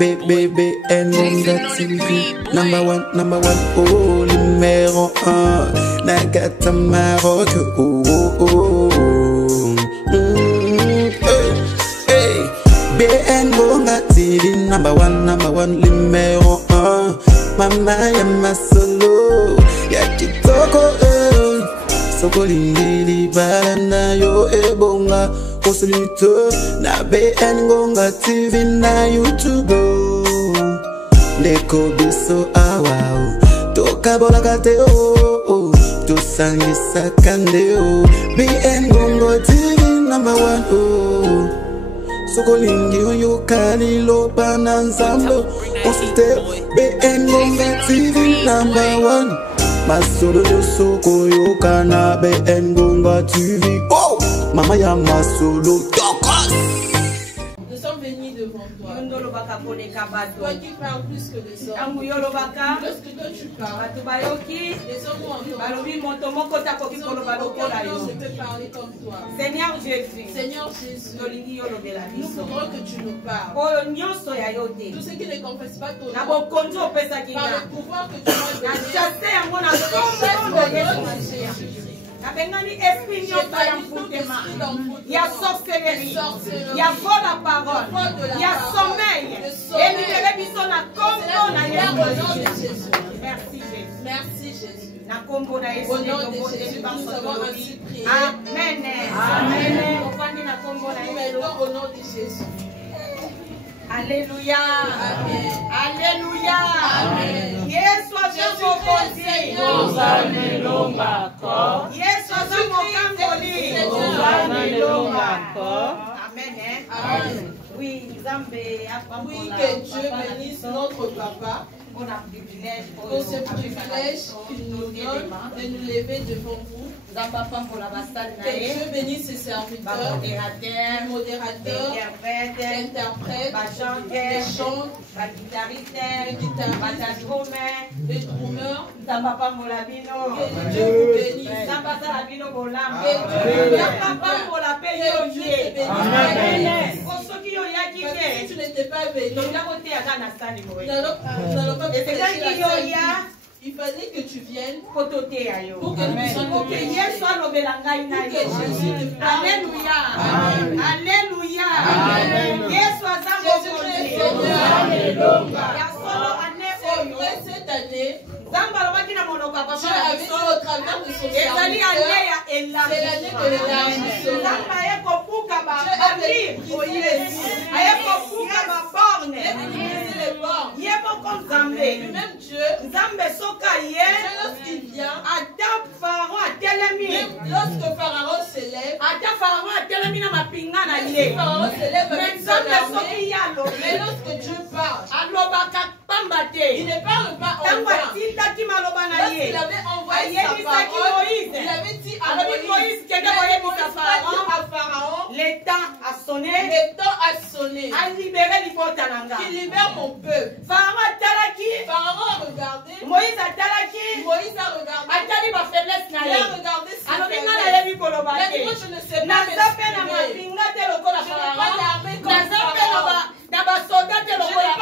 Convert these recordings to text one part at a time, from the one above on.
BBN TV. Number one, oh, numéro 1. Nagata Maroc, oh, oh, oh. Hey, BN Gonga TV. Number one, numéro 1. Mama ya masolo, ya kitoko, soko lingili balana yo ebonga. Kosulito na BN Gonga TV na YouTube. Ndeko biso awao toka bola kate oh to sangisa kande oh. BN Gonga TV number 1 oh. Soko lingi yo kali lo bananzambo. Konsulte BN Gonga TV number 1. Masolo yo soko yo kana BN Gonga TV oh. Mama ya masolo tokos. Nous sommes venus devant toi. Toi qui parles plus que les hommes. Lorsque toi tu parles, les hommes ont entendu. Je peux parler comme toi. Seigneur Jésus, nous voudrons que tu nous parles. Tous ceux qui ne confessent pas ton nom, par le pouvoir que tu as donné, il y a sorcellerie, il y a vol à parole, il y a sommeil. Et nous merci Jésus. Merci Jésus. Au nom de Jésus, nous avons ainsi prié. Amen. Amen. Au nom de Jésus. Alléluia. Amen. Alléluia. Amen. Yesu azokozi. Yesu azamokangoli. Amen. Amen. Oui, Oui, que Dieu bénisse notre papa pour ce privilège qu'il nous donne de nous lever devant vous. Que Dieu bénisse ses serviteurs, les modérateurs, les interprètes, les chants, les guitaristes, les drummers. Que Dieu vous bénisse. Que Dieu te bénisse. Si tu n'étais pas venu, nous n'allons pas prêcher la salle. Il fallait que tu viennes pour que nous puissions te bénir. Que Jésus te parle. Alléluia. Alléluia. C'est vrai, cette année, Dieu a vu au travers de son serviteur. C'est l'année de l'élargissement. Dieu a les bornes. Lui-même Dieu, lorsqu'il vient, même lorsque Pharaon s'élève, mais lorsque Dieu parle, il ne parle pas en vain. Lorsqu'il avait envoyé sa parole, il avait dit à Moïse à Pharaon, le temps a sonné, à libérer qu'il libère mon peuple. Pharaon a regardé, Moïse a regardé, il a regardé ses faiblesses. Il a dit, moi je ne sais pas m'exprimer. Je n'ai pas d'armée comme Pharaon. Je n'ai pas de soldats comme Pharaon.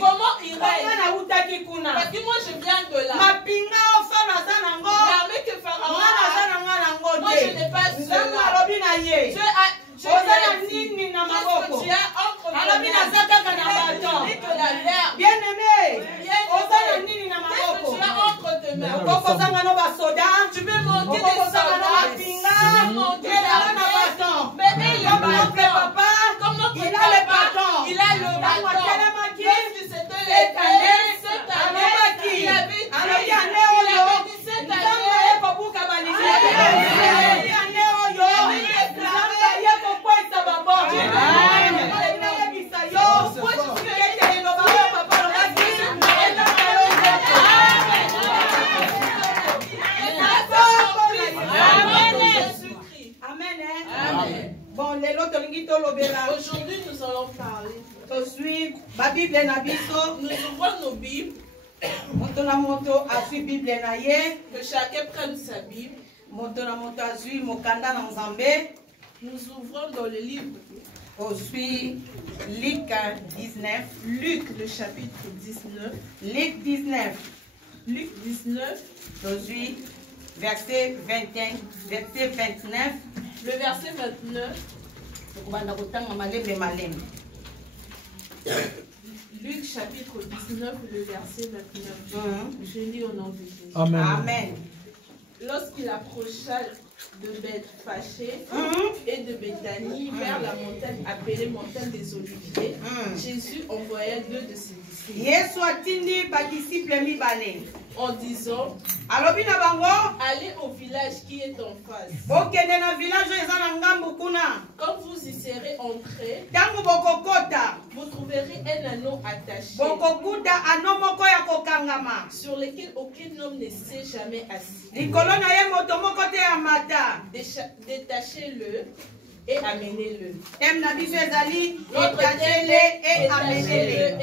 Comment irais-je? Parce que moi je viens de là. L'armée que Pharaon a, moi je n'ai pas cela. Dieu a Dieu qu'est-ce que tu as entre tes mains? Il te la lèvre. Bien-aimé, qu'est-ce que tu as entre tes mains? Tu peux manquer des soldats, tu peux manquer d'armée, mais il a le bâton. Comme notre papa, il a le bâton. Lorsque c'était l'été, cette année, il avait dit cette année, aujourd'hui, nous allons parler. Nous ouvrons nos Bibles. Que chacun prenne sa Bible. Nous ouvrons dans le livre. Aussi, Luc 19. Luc, le chapitre 19. Luc 19. Luc 19. Aujourd'hui, verset 21, verset 29. Le verset 29. Luc chapitre 19, le verset 29. Je lis au nom de Jésus. Amen. Amen. Lorsqu'il approcha de Bethphagée et de Béthanie vers la montagne appelée montagne des Oliviers, Jésus envoya 2 de ses disciples en disant, allez au village qui est en face. Quand vous y serez entrés, vous trouverez un anneau attaché sur lequel aucun homme ne s'est jamais assis. Détachez-le et amenez-le. Détachez-le et amenez-le.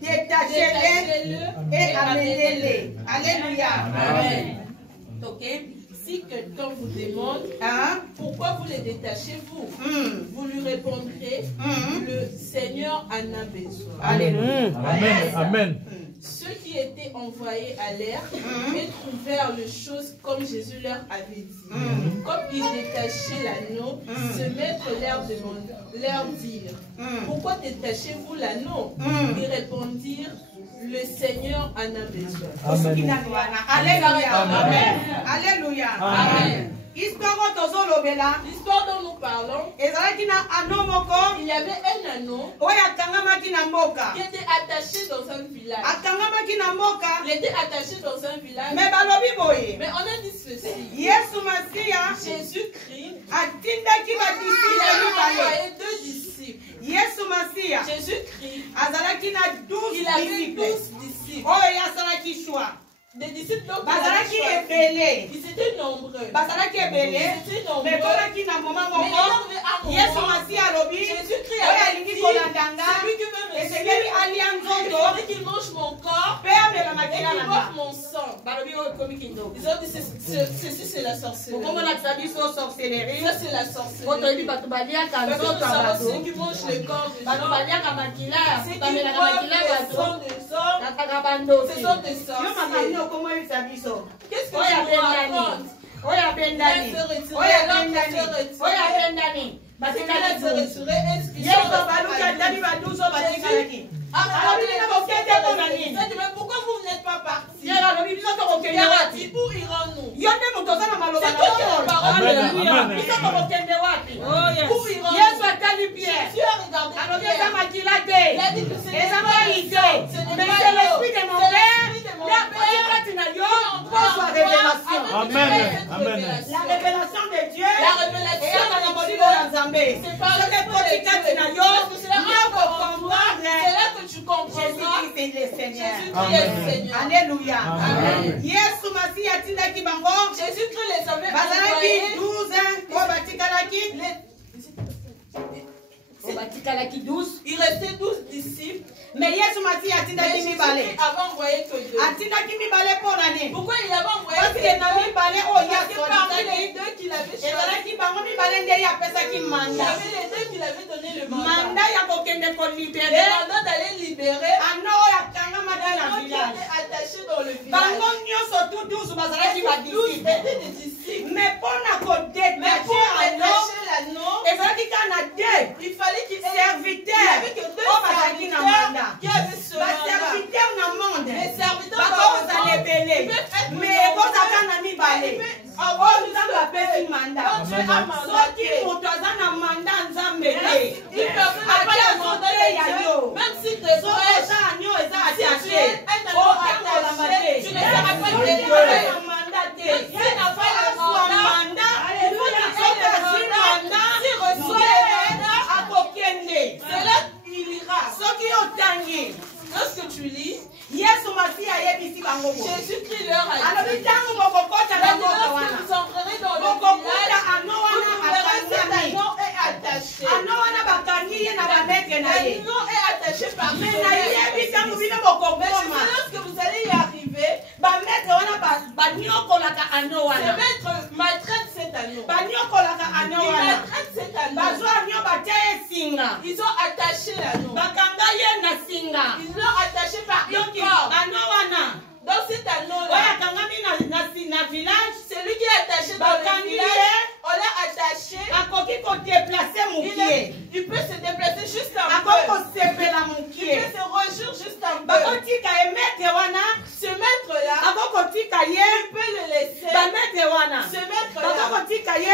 Détachez-le et amenez-le. Alléluia. Amen. Ok. Si quelqu'un vous demande pourquoi vous les détachez, vous lui répondrez, le Seigneur en a besoin. Alléluia. Amen. Amen. Ceux qui étaient envoyés allèrent et trouvèrent les choses comme Jésus leur avait dit. Comme ils détachaient l'anneau, ce maître leur dirent, pourquoi détachez-vous l'anneau? Ils répondirent, le Seigneur en a besoin. Alléluia. Amen. Alléluia. Amen. L'histoire dont nous parlons, il y avait un anneau qui était attaché dans un village. Il était attaché dans un village. Mais on a dit ceci. Jésus-Christ, il a envoyé 2 disciples. Jésus-Christ, il avait 12 disciples. Des disciples donc ils étaient nombreux. Mais Jésus-Christ avait dit, celui qui veut me suivre, il faudrait qu'il mange mon corps et qu'il boive mon sang. Ils ont dit, ceci c'est la sorcellerie. Ça c'est la sorcellerie. Parce que nous savons ceux qui mangent le corps des gens, ceux qui boivent le sang des hommes, ce sont des sorciers. Qu'est-ce que tu nous racontes? Mais pourquoi vous n'êtes pas partis? Où irons-nous? C'est toi qui as la parole de Dieu. Où irons-nous? Jésus a regardé Pierre. Il a dit que ce n'est pas l'esprit de mon Père. Amen. Amen. La révélation de Dieu. La révélation de Dieu. C'est pas le c'est là que tu comprendras. Jésus-Christ est le Seigneur. Jésus-Christ est le Seigneur. Alléluia. Amen. Jésus-Christ les avait envoyés. Il restait 12 disciples. Mais Jésus-Christ avait envoyé que 2. Pourquoi il avait envoyé que 2? Parce que parmi les 2 qu'il avait choisi, il y avait les 2 qu'il avait donné le mandat. Le mandat d'aller libérer les gens qui étaient attachés dans le village. Les 12 étaient des disciples. Mais pour détacher l'anneau, il fallait qu'il y avait que 2 serviteurs qui avaient ce mandat. Les serviteurs même si tu es prêt, si tu es un anneau attaché, tu ne seras pas délivré. Même si tu n'as pas le mandat, il faut qu'il ait le mandat. S'il reçoit le mandat, c'est là qu'il ira. Lorsque tu lis, Jésus-Christ leur a dit, lorsque vous entrerez dans le village, vous verrez cet anneau est attaché. L'anneau est attaché par lui. Mais lorsque vous allez y arriver, baniokolaka ano Ce wana maître maltraite cet anneau. baniokolaka ano Il wana maltraite cet anneau. bazwa anio batia ye singa Ils ont attaché l'anneau. bakanga ye na singa Ils l'ont attaché par une donc corde. ano wana Dans cet oyo anneau-là, akangami na village celui qui est attaché dans le Bakangi village, ye. on l'a attaché. akoki kodeplace mokie Il peut se déplacer juste un akoki peu. kosepela Il mokie peut se rejour juste un peu. bakotika ye maître wana Ce maître-là, akoki kotika ye il peut le laisser. bamaître wana Ce maître-là, bakoki kotika ye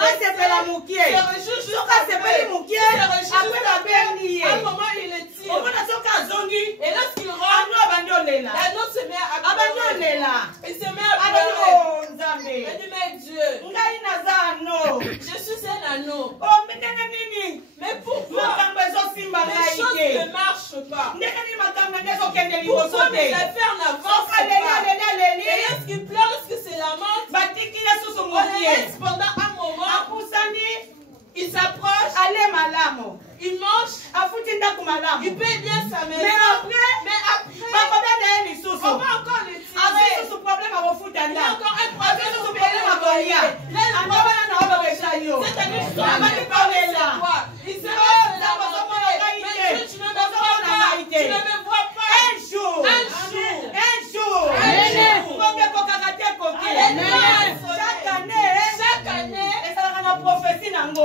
asepela mokie se rejour juste soki un asepeli peu. mokie Se rejour apre juste un babengi peu. ye À un moment, il le tire. omona soki azongi Et lorsqu'il rentre, ano abandi olela l'anneau se met à abandi pleurer. olela Il se met à abandi pleurer. o nzambe Il dit, mais Dieu, ngai naza ano je suis un anneau. o ndenge nini Mais pourquoi makambo ezosimba les ngai choses te ne marchent pas? ndenge nini makambo nde ezokende liboso Pourquoi mes te affaires n'avancent soki aleli pas? aleli aleli Et lorsqu'il pleure, lorsqu'il se lamente, batiki ye susu on le mokie laisse pendant un moment. apusani Il s'approche, ale malamu il mange, afuti ndako malamu il paye bien sa maison. mais après Mais après, bakobeta ye on lisusu va encore le azwi tirer. susu problème akofuta Il y a ndako encore un azwi problème susu pour problème akolia ando wana na olobesa yo Cette année, je abandi ne sais pas kolela c'est quoi. Il se Oh, met ça va, ça va, ça va, Mais Dieu, tu ne me vois pas. Tu ne me vois pas. un jour Un jour. un jour Amen. ngombe kokaka te koki Amen. chaque année Chaque année, ezalaka na prophétie nango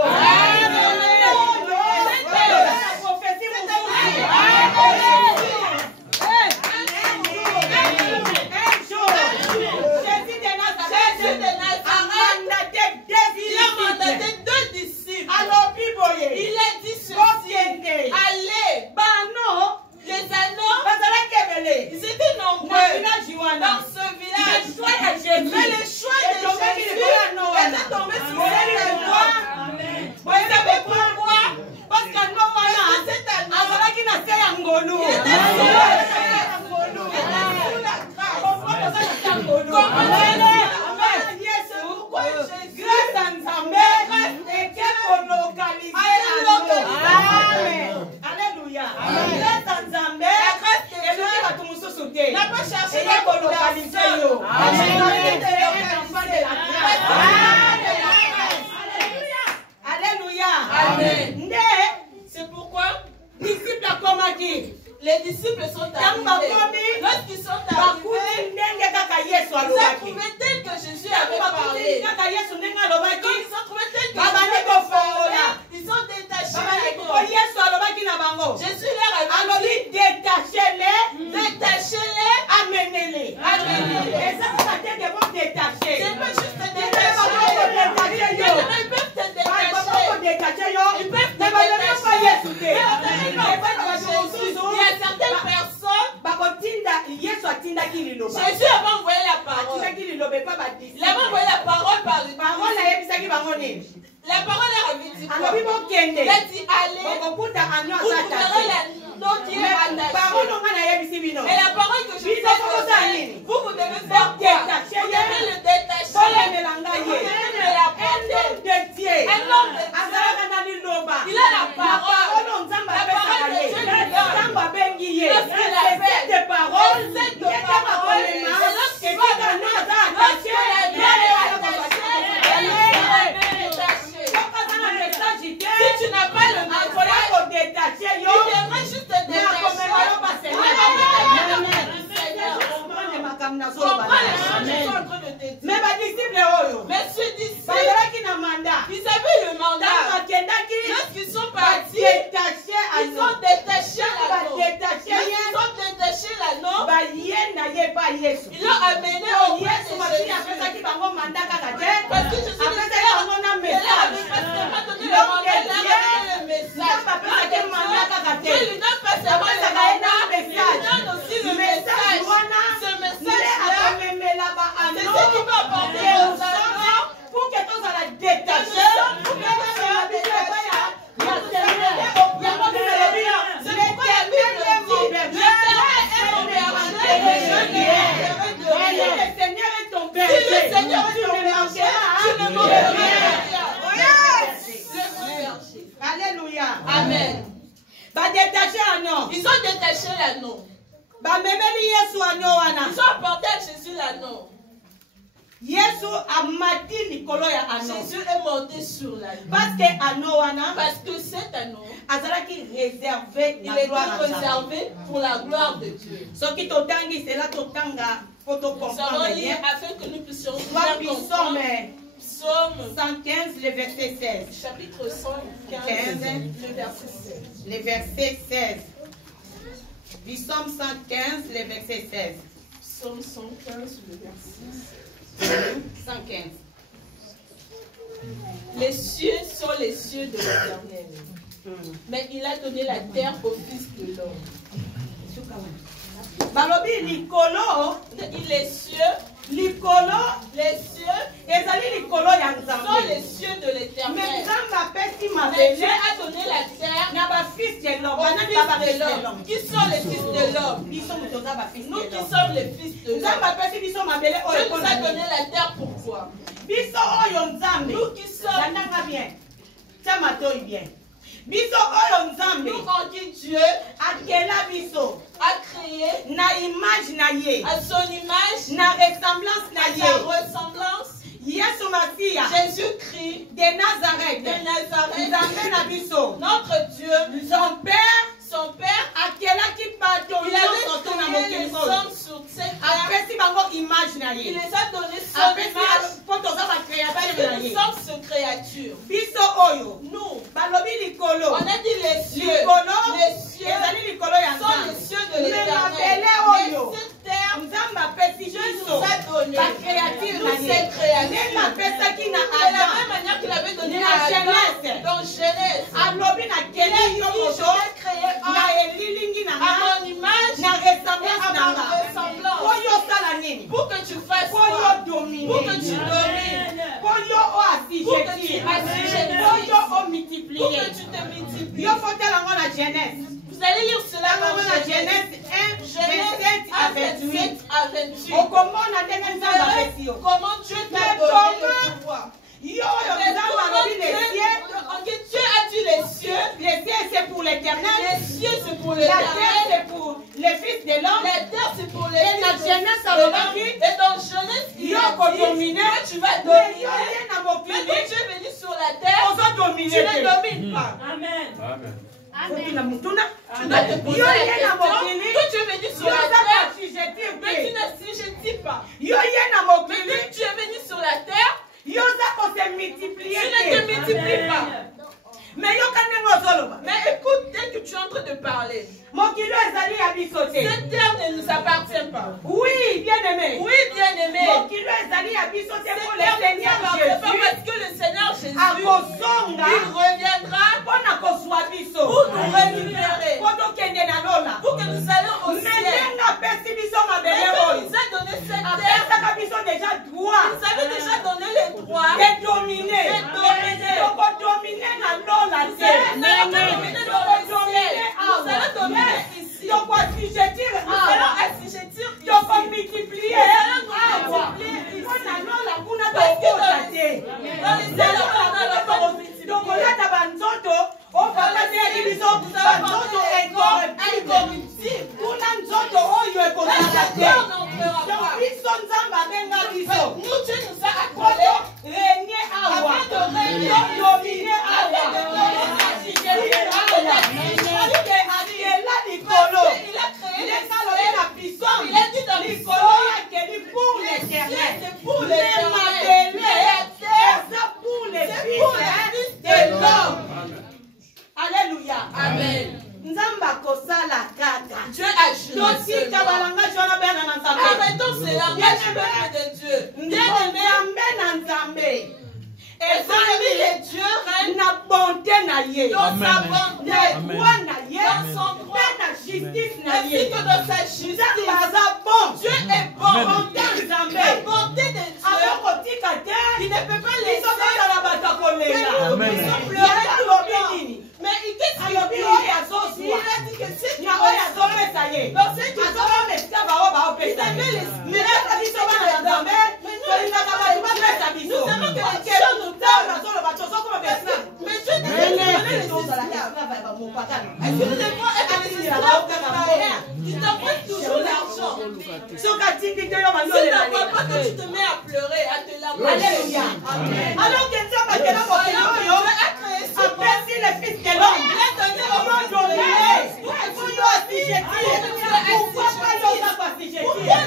il a mandaté deux disciples. Il a dit ceci. Allez, les anneaux, ils étaient nombreux dans ce village. Mais le choix de Jésus était tombé sur cet anneau. Vous savez pourquoi? Parce que cet anneau, azalaki na se ya ngolu il était sous la grâce. Pourquoi Jésus grâce à nzambe eke kolokalize alléluia grâce à nzambe eluki bato mosusu te n'a pas cherché eye la kolokalize yo alléluia Amen. nde C'est pourquoi disciple akomaki les disciples sont arrivés. Lorsqu'ils sont bakuti arrivés, ndenge kaka yesu ils ont alobaki trouvé tel que Jésus avait bakuti parlé. kaka yesu ndenge Quand alobaki ils ont trouvé tel que babandi Jésus avait kofongola parlé, ils ont détaché babandi l'agneau. ko yesu alobaki na bango Jésus leur a alobi dit, detachele détachez-les, amenele amenez-les. eza kaka te de bo detache C'est pas juste te détacher. détacher. Ils peuvent te détacher. detache yo Ils peuvent te me balobiko yesu te Il y a certaines personnes, bakotinda yesu atindaki liloba Jésus avait envoyé la parole. atindaki liloba epa Il avait envoyé la parole par le parole ayebisaki bango nini La parole leur avait dit quoi? alobi bokende Il a dit allez, bokokuta anyo vous aza trouverez tache l'anneau qui est attaché. parole nga nayebisi bino Mais la parole que je vous ai donnée, vous devez faire quoi? Vous devez le détacher. bolemela Vous ngai devez ye me l'apporter. un homme de Dieu Un homme de Dieu. azalaka na liloba Il a la parole. parole nzambe La apesaka parole de ye Dieu lui donne. nzambe abengi ye Lorsqu'il appelle. de parole Et cette ye kaka parole, kolema c'est lorsqu'il etika va no aza lorsque attache l'anneau est attaché, elle est détachée. sokaza na message te Si tu n'as pas le akoya message, kodetache tu yo devrais juste te nakomema yo détacher. basena comprendre makambo nazoloba Comprends les choses que je suis en train de te dire. me badisiple oyo Mais ceux d'ici, bazalaki na manda ils avaient le ntango mandat. bakendaki Lorsqu'ils sont partis, badetache ils ano ont détaché l'anneau. badetache ye Lorsqu'ils ont détaché l'anneau, baye na ye pa yesu ils l'ont amené au pied yesu de masini Jésus. apesaki bango manda kaka te Parce que Jésus apesaki bango na il leur avait message pas donné le mandat, il leur a donné le message. nzambe apesaki manda kaka te Dieu lui donne pas seulement le apesaka ye na mandat, il lui donne message aussi le message message. wana Ce nde message-là, akomemela c'est baano ce qui va apporter aux anneaux. pour que tozala détache pour que tozala biso epai ya seigneur yango biselobi yo C'est pourquoi la Bible dit, l'Éternel est mon berger, je ne manquerai de rien. le seigneur est ton Si le berger Seigneur est tu ton ne berger, manqueras tu ne de manqueras rien. de rien. Le bon berger. Alléluia. Amen. Badetache ano Ils ont détaché l'anneau. bamemeli yesu ano wana Ils ont apporté à Jésus l'anneau. Yesu amati likolo ya ano. Jésus est monté sur l'agneau. Parce que ano wana. Parce que cet anneau. Azalaki réservé. Il était réservé pour la gloire de Dieu. Ce qui totangi c'est là totanga pour te comprendre bien. Afin que nous puissions bien comprendre. Psaume 115, le verset 16. Chapitre 115, le verset 16. Le verset 16. Du psaume 115, le verset 16. Psaume 115, le verset 16. 115. Les cieux sont les cieux de l'Éternel. Mais il a donné la terre au Fils de l'homme. Balobi likolo, les cieux, likolo, les cieux, ezali likolo ya Nzambe. Sont les cieux de l'Éternel. Mais Nzambe apesi Mais mabele. Dieu a donné la terre na ba fils de l'homme. Qui sont les fils de l'homme? Nous qui sommes les fils de l'homme. Dieu nous a donné la terre pourquoi? Nous qui sommes. Biso oyo Nzambe. Nous on dit Dieu akela biso a créé na image na ye. À son image. Na ressemblance na ye. Sa ressemblance. Yesu Masia. Jésus-Christ de Nazareth. De Nazareth. Nzambe na biso. Notre Dieu. Son père. Son père. Akela ki pato. Il avait créé les hommes sur cette terre. Apesi bango image na ye. Il les a donné son image. Nous sommes ses créatures. Biso oyo. Nous. Balobi likolo. On a dit les cieux. Likolo. Les cieux. Sont les cieux de l'Éternel. Oyo. Cette terre. Nzambe apesi Dieu biso. nous a donné. Ba créature Nous ses créatures. apesaki na de la même manière qu'il avait donné à Adam dans Genèse. Alobi na keli yo moto. Créé na elilingi na à mon image. Na ressemblance na nga. Ressemblance. Oyo sala nini? Pour que tu fasses quoi? Oyo dominer. Pour que tu domines. Oyo o assujettir. Oyo o multiplier. Pour que tu te multiplies. Yo fotela ngo na Genèse. Vous allez lire cela dans Genèse 1, Genèse 27 à 28. Okomona ndenge Nzambe apesi yo. Comment Dieu t'a donné le pouvoir. Yo yo Nzambe alobi les cieux. Dieu a dit les cieux. Les cieux c'est pour l'Éternel. Les cieux c'est pour La l'Éternel. terre c'est pour les fils de l'homme. La terre c'est pour les Et la Genèse alobaki. Et dans Genèse yo kodominer. Tu vas dominer. Mais quand tu es venu sur la terre, tu ne domines pas. Amen. Amen. Tu dois te poser la question. Quand tu es venu sur la terre, mais tu n'assujettis pas. Mais quand tu es venu sur la terre, tu ne te multiplies pas. Mais écoute, dès que tu es en train de parler, cette terre ne nous appartient pas. Oui, bien-aimé. Oui, bien-aimé. Cette terre ne nous appartient pas parce que le Seigneur Jésus, il reviendra pour nous récupérer, pour que nous allions au ciel. Il nous a donné cette terre. Il nous avait déjà donné le droit de dominer. Nous, Dieu nous a accordé régner afin de régner, dominer il a dit dans l'histoire, pour l'éternel, c'est pour l'éternel, c'est pour les fils de l'homme. Alléluia. Amen. Dieu a juré. Arrêtons ce langage de Dieu. Bien-aimé. Et son ami les dieux règne na bonté na ye. Dans sa bonté. Na droit na ye. Dans son droit. Na justice na ye. Ainsi que dans sa justice. Bon. Dieu est bon. La bonté de Dieu. Il ne peut pas laisser que nous puissions pleurer tout le temps. Mais qu'est-ce qu'il dit? Il a dit que si tu veux dans cette nous savons que les gens nous parlent. Mais Dieu nous a donné les esclaves. Est-ce que nous devons être les esclaves de Maria qui t'apportent toujours l'argent? Si tu ne vois pas que tu te mets à pleurer, à Alléluia. Alors que Dieu m'a donné mon Seigneur, après si le Fils de l'homme, comment dominer, pourquoi assujettir, pourquoi pas l'autre assujettir.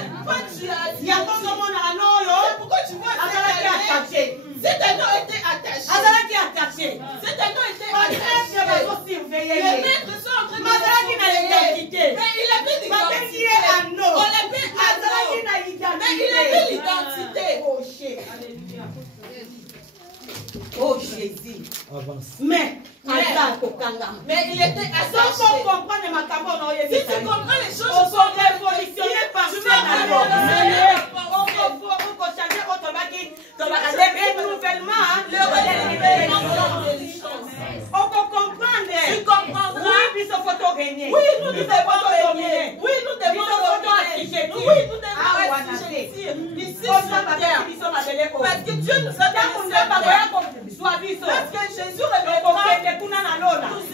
Il y a ton nom à l'eau, pourquoi tu vois attaché. Cet anneau était attaché. Cet anneau était attaché. Le maître sont en train de l'identité. Mais il avait l'identité. On l'appelle anneau. Mais il avait l'identité. Oh Jésus. Avance. Mais il était attaché. Si tu comprends les choses, on sont révolutionnées par ce on peut comprendre. Tu comprendras. Oui, puis ce photo gagner. Oui, nous devons dominer. Oui, nous devons dominer. Oui, nous devons assujettir. Ici, parce que Dieu nous a donné. Parce que Jésus reviendra. Nous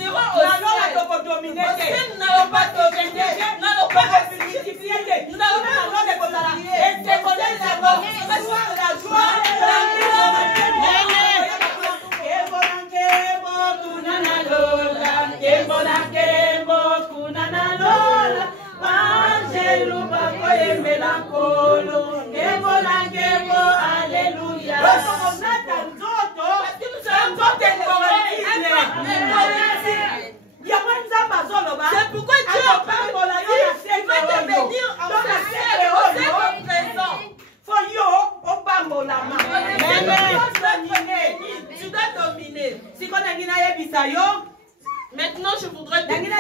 irons au ciel. Nous n'allons pas dominer. Nous n'allons pas multiplier. Nous n'allons pas multiplier. Et c'est pour la joie. C'est pourquoi Dieu va te bénir en présent. Tu dois dominer. Maintenant, je voudrais te dire.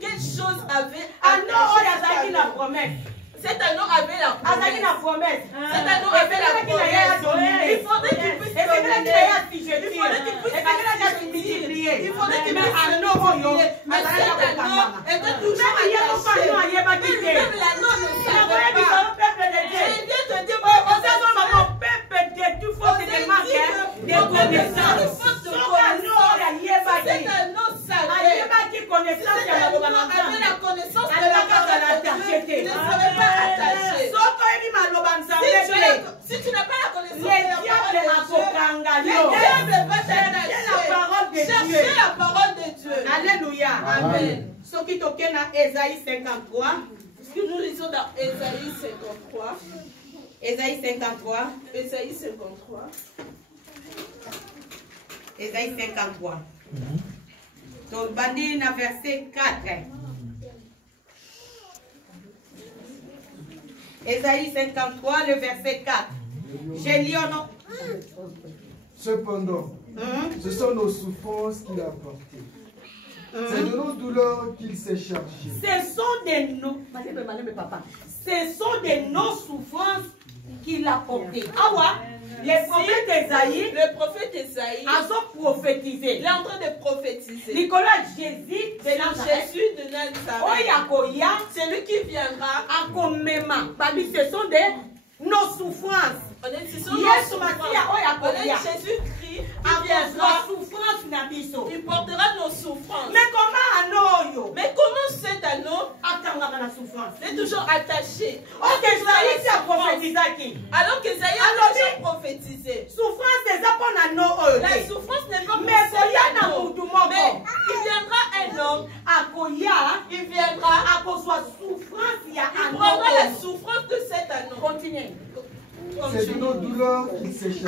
Quelle chose avait la promesse. Cet anneau avait la promesse. Cet anneau avait la promesse. Il faudrait qu'il puisse dominer. Il faudrait qu'il puisse multiplier. Il faudrait qu'il puisse multiplier. Mais cet anneau était toujours attaché. Même l'anneau ne savait pas. Je viens te dire, cet anneau savait. Cet anneau avait la connaissance de la attaché. Il ne savait pas attaché. Si tu n'as pas la connaissance de la parole de Dieu, cherchez la parole de Dieu. Alléluia. Amen. Ce qui toque dans Ésaïe 53. Ce que nous lisons dans Ésaïe 53. Ésaïe 53. Ésaïe 53. Ésaïe 53. Donc, bandit dans verset 4. Ésaïe 53, le verset 4. J'ai lu au nom. Cependant, ce sont nos souffrances qu'il a portées. C'est de nos douleurs qu'il s'est chargé. Ce sont de nos souffrances qu'il a portées. Ah ouais? Le prophète Esaïe a prophétisé. Il est en train de prophétiser. Nicolas Jésus de Nazareth. C'est lui qui viendra à commémorer. Ce sont nos souffrances. Jésus-Christ il portera nos souffrances. Mais comment cet anneau est toujours attaché? Alors qu'Esaïe a déjà prophétisé. La souffrance n'est pas pour cet anneau. Mais il viendra un homme. Il viendra. Il prendra la souffrance de cet anneau. Continuez. C'est de nos douleurs qu'il s'est chargé.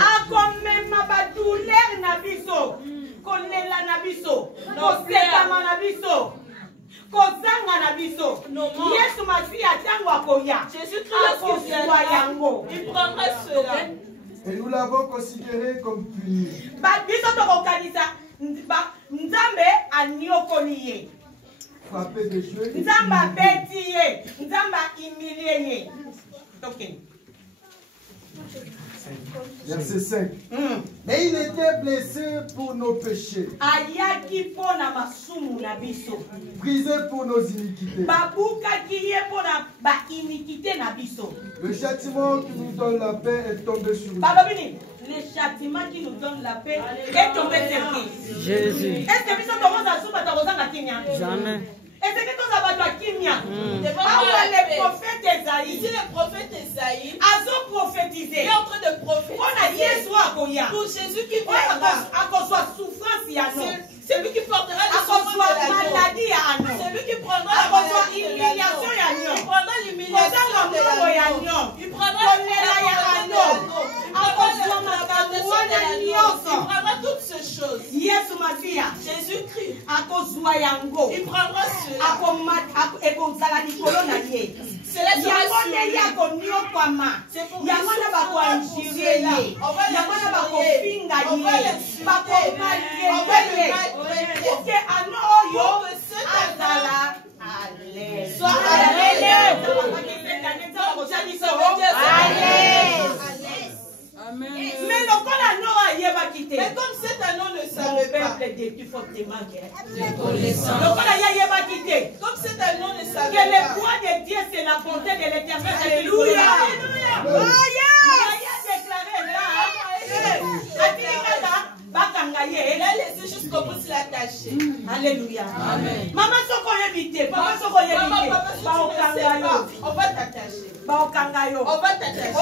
Il prendra cela. Et nous l'avons considéré comme puni. Frappé de Dieu. Verset 5. Et il était blessé pour nos péchés, brisé pour nos iniquités. Le châtiment qui nous donne la paix est tombé sur nous. Le châtiment qui nous donne la paix est tombé sur qui? Jésus. Est-ce que nous sommes Jamais. est-ce que nous avons les prophètes prophète Esaïe. Ici, le prophète Esaïe. Azo prophétiser. Il est en train de prophétiser. Pour Jésus qui viendra. Souffrance ya non. C'est lui qui portera les souffrances de l'agneau. Maladie ya non. C'est lui qui prendra la maladie de humiliation ya non. Il prendra l'humiliation de l'agneau. Il prendra il prendra toutes ces choses. Jésus-Christ. Il prendra cela. Cela sera c'est pour mais comme cet anneau ne savait pas, comme cet anneau ne savait que le poids de Dieu c'est la bonté de l'Éternel. Alléluia. Il a laissé jusqu'au bout de l'attacher. Alléluia. Amen. Maman, on va t'attacher. On va t'attacher.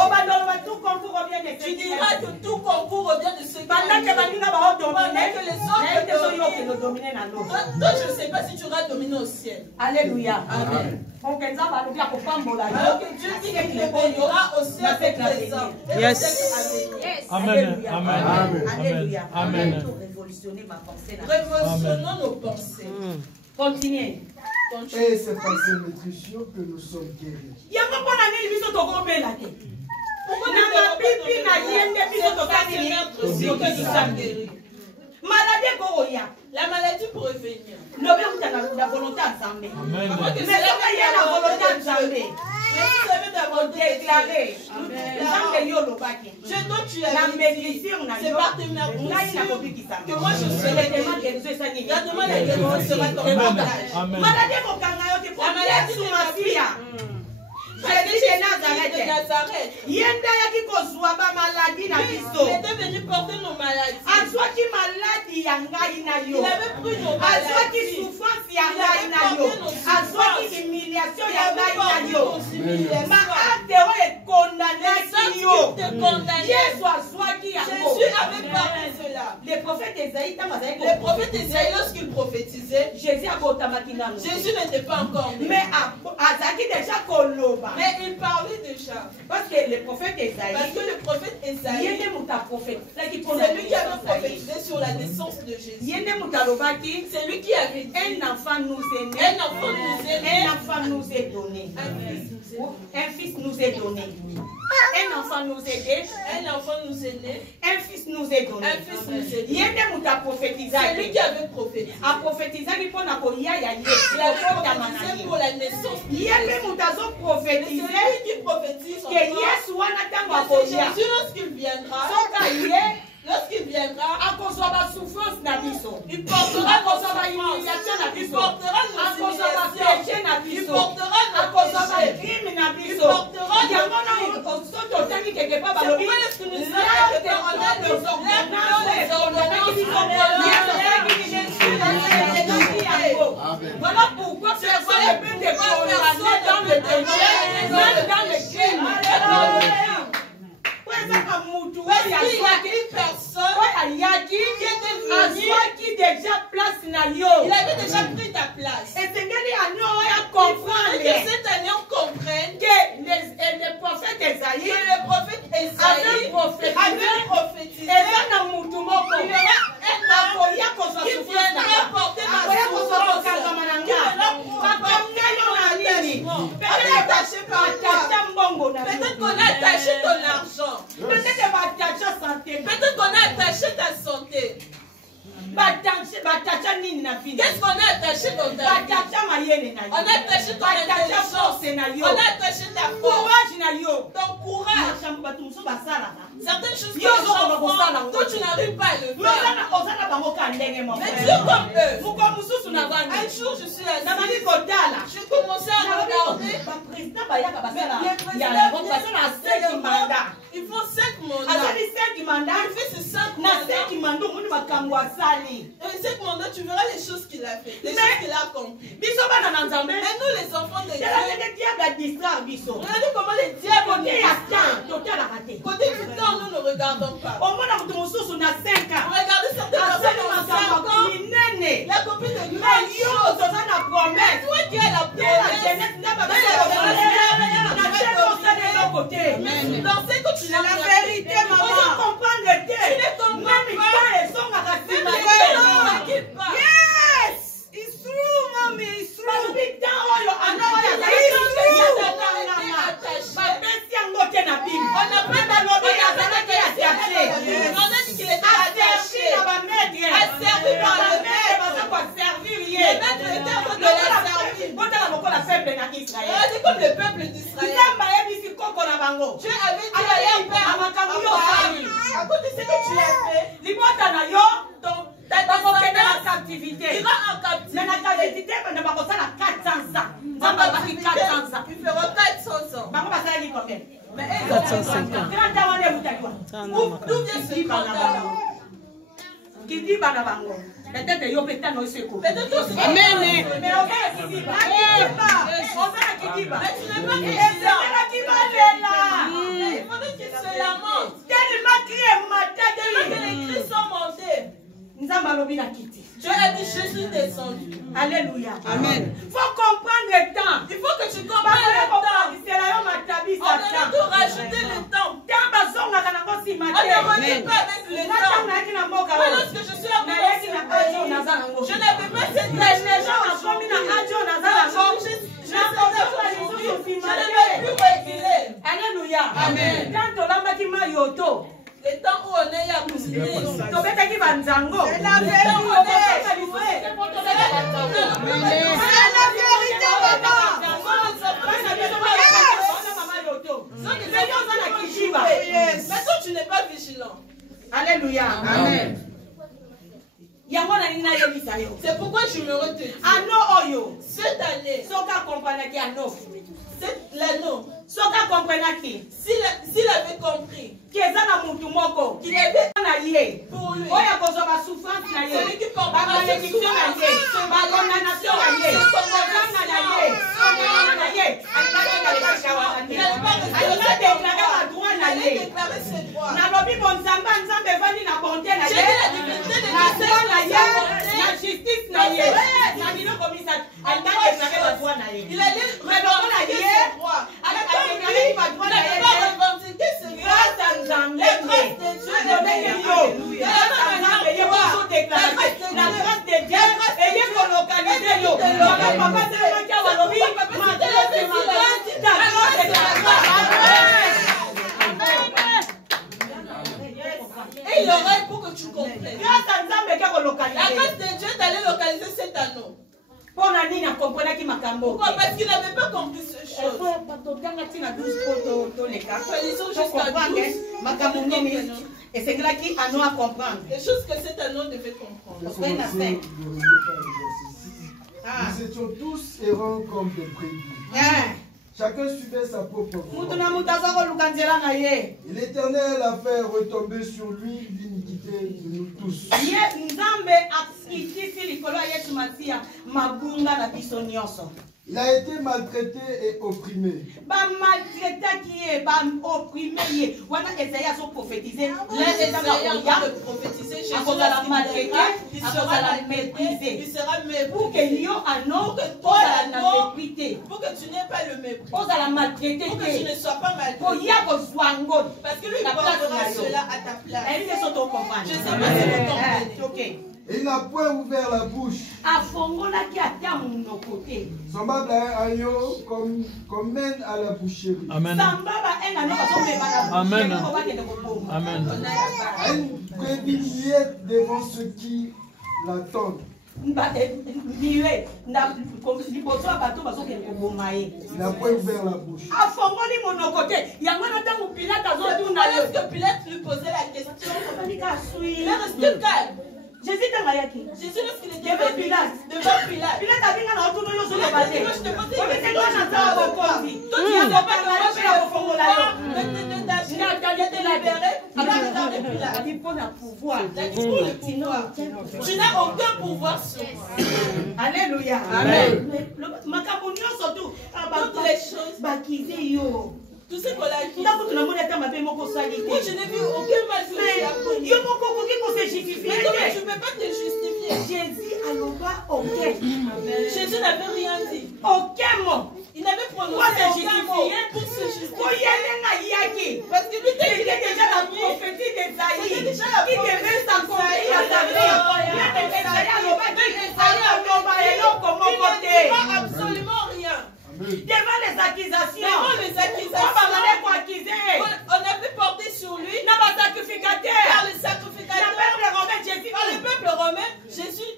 Tu diras que tout concours revient de ce qui pendant que les autres dominent. Toi, je ne sais pas si tu auras dominé au ciel. Alléluia. Amen. Alors que Dieu dit qu'il bénira au ciel avec les hommes. Yes. Amen. Amen. Alléluia. Amen. Révolutionner ma pensée. Révolutionnons nos pensées. Continuez. Et c'est par ces nutritions que nous sommes guéris. La maladie pourrait venir. La volonté de Zambé. Mais la volonté de Zambé. Mais vous savez d'abord déclarer. Je dois tu as c'est par tes merveilles que moi je serai guéri. Garde-moi la guérison sera ton partage. La maladie de ma fille. Jésus de Nazareth. Il est venu porter nos maladies. Il avait pris nos maladies. Il avait porté nos souffrances. Humiliation il avait porté nos humiliations. Jésus avait parlé cela. Le prophète Esaïe, lorsqu'il prophétisait, Jésus n'était pas encore né. Mais il parlait déjà. Parce que le prophète Esaïe, c'est lui qui avait prophétisé sur la naissance de Jésus. C'est lui qui avait dit un enfant nous est né, un enfant nous est donné. Un fils nous est donné. Un enfant nous est né. Un fils nous est donné. C'est lui qui avait prophétisé. Il a prophétisé pour la naissance de Jésus. C'est lui qui prophétise encore. C'est Jésus lorsqu'il viendra. Lorsqu'il viendra, il portera nos souffrances. Il portera nos humiliations. Il portera nos péchés. Il portera nos péchés. Il portera nos pourquoi est-ce que nous sommes voilà pourquoi personne ne peut te condamner dans le péché, même dans le crime. Il avait déjà pris ta place. Et que cette année on comprenne que le prophète Esaïe avait prophétisé. Il viendra porter ma souffrance. Peut-être qu'on a attaché ton argent. Peut-être qu'on a attaché ta santé. Qu'est-ce qu'on a attaché ton talent? On a attaché ton intelligence. On a attaché ta force. Ton courage. Certaines choses que les gens font, toi tu n'arrives pas à le faire. Mais Dieu comme eux. Un jour je suis assis. Je commençais à regarder. Le président Il faut 5 mandats. Azali 5 mandats. Il fait ces 5 Na mandats. 5 mandats, on va kangwa sali. Et 5 mandats, tu verras les choses qu'il a fait, les choses qu'il a accompli. Biso bana na Nzambe. Mais nous, les enfants de Dieu, regardez comment les diables côté ya temps, total arrêté. Côté du temps, nous ne regardons pas. Au moins na mutumosusu na 5 ans. Regardez certaines personnes dans 5 ans. La copine de Dieu, na promesse. toi qui as la promesse, dans ce que tu n'as la vérité, maman. Tu ne comprends pas. Yes! It's true, mommy, it's true. On n'a pas dit qu'il était attaché. Asservi par le maître. Le maître était en train de la servir. C'est comme le peuple d'Israël. Dieu avait dit à leur père, à cause de ce que tu as fait, ta captivité ira en captivité. Il fera 400 ans. Mais 450 ans. D'où vient ce scandale? Qui dit Banabango? Peut-être que Yopeta no se coupe. Peut-être que c'est Amen. Mais on va qui dit pas. On va qui dit pas. mais tu n'es pas Et Christian. c'est qui va là. Il faudrait qu'il se lamente. Tellement crier Tellement que matadi. les cris sont montés. Nzamba lobi na kiti. Dieu a dit Jésus descendu. Alléluia. Amen. Faut comprendre le temps. Il faut que tu comprennes le temps. C'est là matabi On a tout rajouter le temps. On ne remet pas avec le temps. Moi, lorsque je suis arrivée, je n'avais pas cette intelligence. Je n'avais plus reculer. Alléluia. Amen. Quand on l'a mis yoto. Le temps où on est à cousiner. Tobetaki banzango. C'est la vérité. Mais toi, tu n'es pas vigilant. Alléluia. Amen. C'est pourquoi je me retiens. Ano oyo. Cette année, Soka comprenaki ano. l'anneau, Soka comprenaki. s'il avait compris Kezana mutu moko. qu'il avait Na ye. pour lui, Oya kozo ba souffrance na ye. celui qui comprend Ba ses malédiction na ye. souffrances, Ba condamnation na ye. Condamnation na ye. Condamnation na ye. Alika déclaré ba droit na il a ye. déclaré ses droits. Na lobi bon nzamba nzambe vandi na bonté na J'ai ye. dit la divinité de Na Dieu, droit na ye. c'est Na justice na ye. Na bino komisa. Alika déclaré ba droit na ye. il allait revendiquer ses droits. Alika déclaré ba droit Il na n'avait ye. pas revendiqué ses droits. Grâce à Nzambe. La grâce de Dieu est bénie. La grâce de Dieu est localisée. Papa Telemakia Walobi, ma grâce est ma grâce, ta grâce est ta grâce. Et il aurait pour que tu comprennes. Grâce à Nzambe qui a La localisé. grâce de Dieu est allée localiser cet anneau. Pour la ligne, on comprenait qui m'a cambo. Pourquoi? Parce qu'il n'avait pas compris ces choses. Et c'est là qui a nous à comprendre. Les choses que cet anneau devait comprendre. Laissons le verset 6. Nous étions tous errants comme des brebis. Chacun suivait sa propre voie. Et l'Éternel a fait retomber sur lui l'iniquité de nous tous. Il a été maltraité et opprimé. Là, Esaïe est en train de prophétiser. Jésus il sera méprisé. Il sera méprisé. Pour que tu n'aies pas le mépris. Pour que tu ne sois pas maltraité. Parce que lui, il portera cela à ta place. Je sais pas si vous comprenez. Et il n'a point ouvert la bouche. Semblable à un agneau qu'on mène à la boucherie. Amen. Amen. Amen. À une brebis muette devant ceux qui l'attendent. Il n'a pas ouvert la bouche. Lorsque Pilate lui posait la question, il est resté calme. Jésus était marié. Jésus, lorsqu'il était devant Pilate, Pilate a dit que nous avons tous nos je te choses. posais Toi, une question. tu n'as pas Toi, tu n'as pas Il faut le pouvoir. Tu n'as aucun pouvoir sur moi. Alléluia. Amen. Surtout. Toutes les choses. Tout ce qu'on a dit. Moi, je n'ai vu aucun mal sur lui. Mais tu ne peux pas te justifier. Jésus a aucun. Jésus n'avait rien dit. Aucun mot. Il n'avait prononcé aucun mot pour se justifier. Parce que lui était déjà la prophétie d'Esaïe qui devait s'accomplir à sa vie. Il ne voit absolument rien. Devant les accusations, on avait porté sur lui par le sacrificateur. Par le peuple romain, Jésus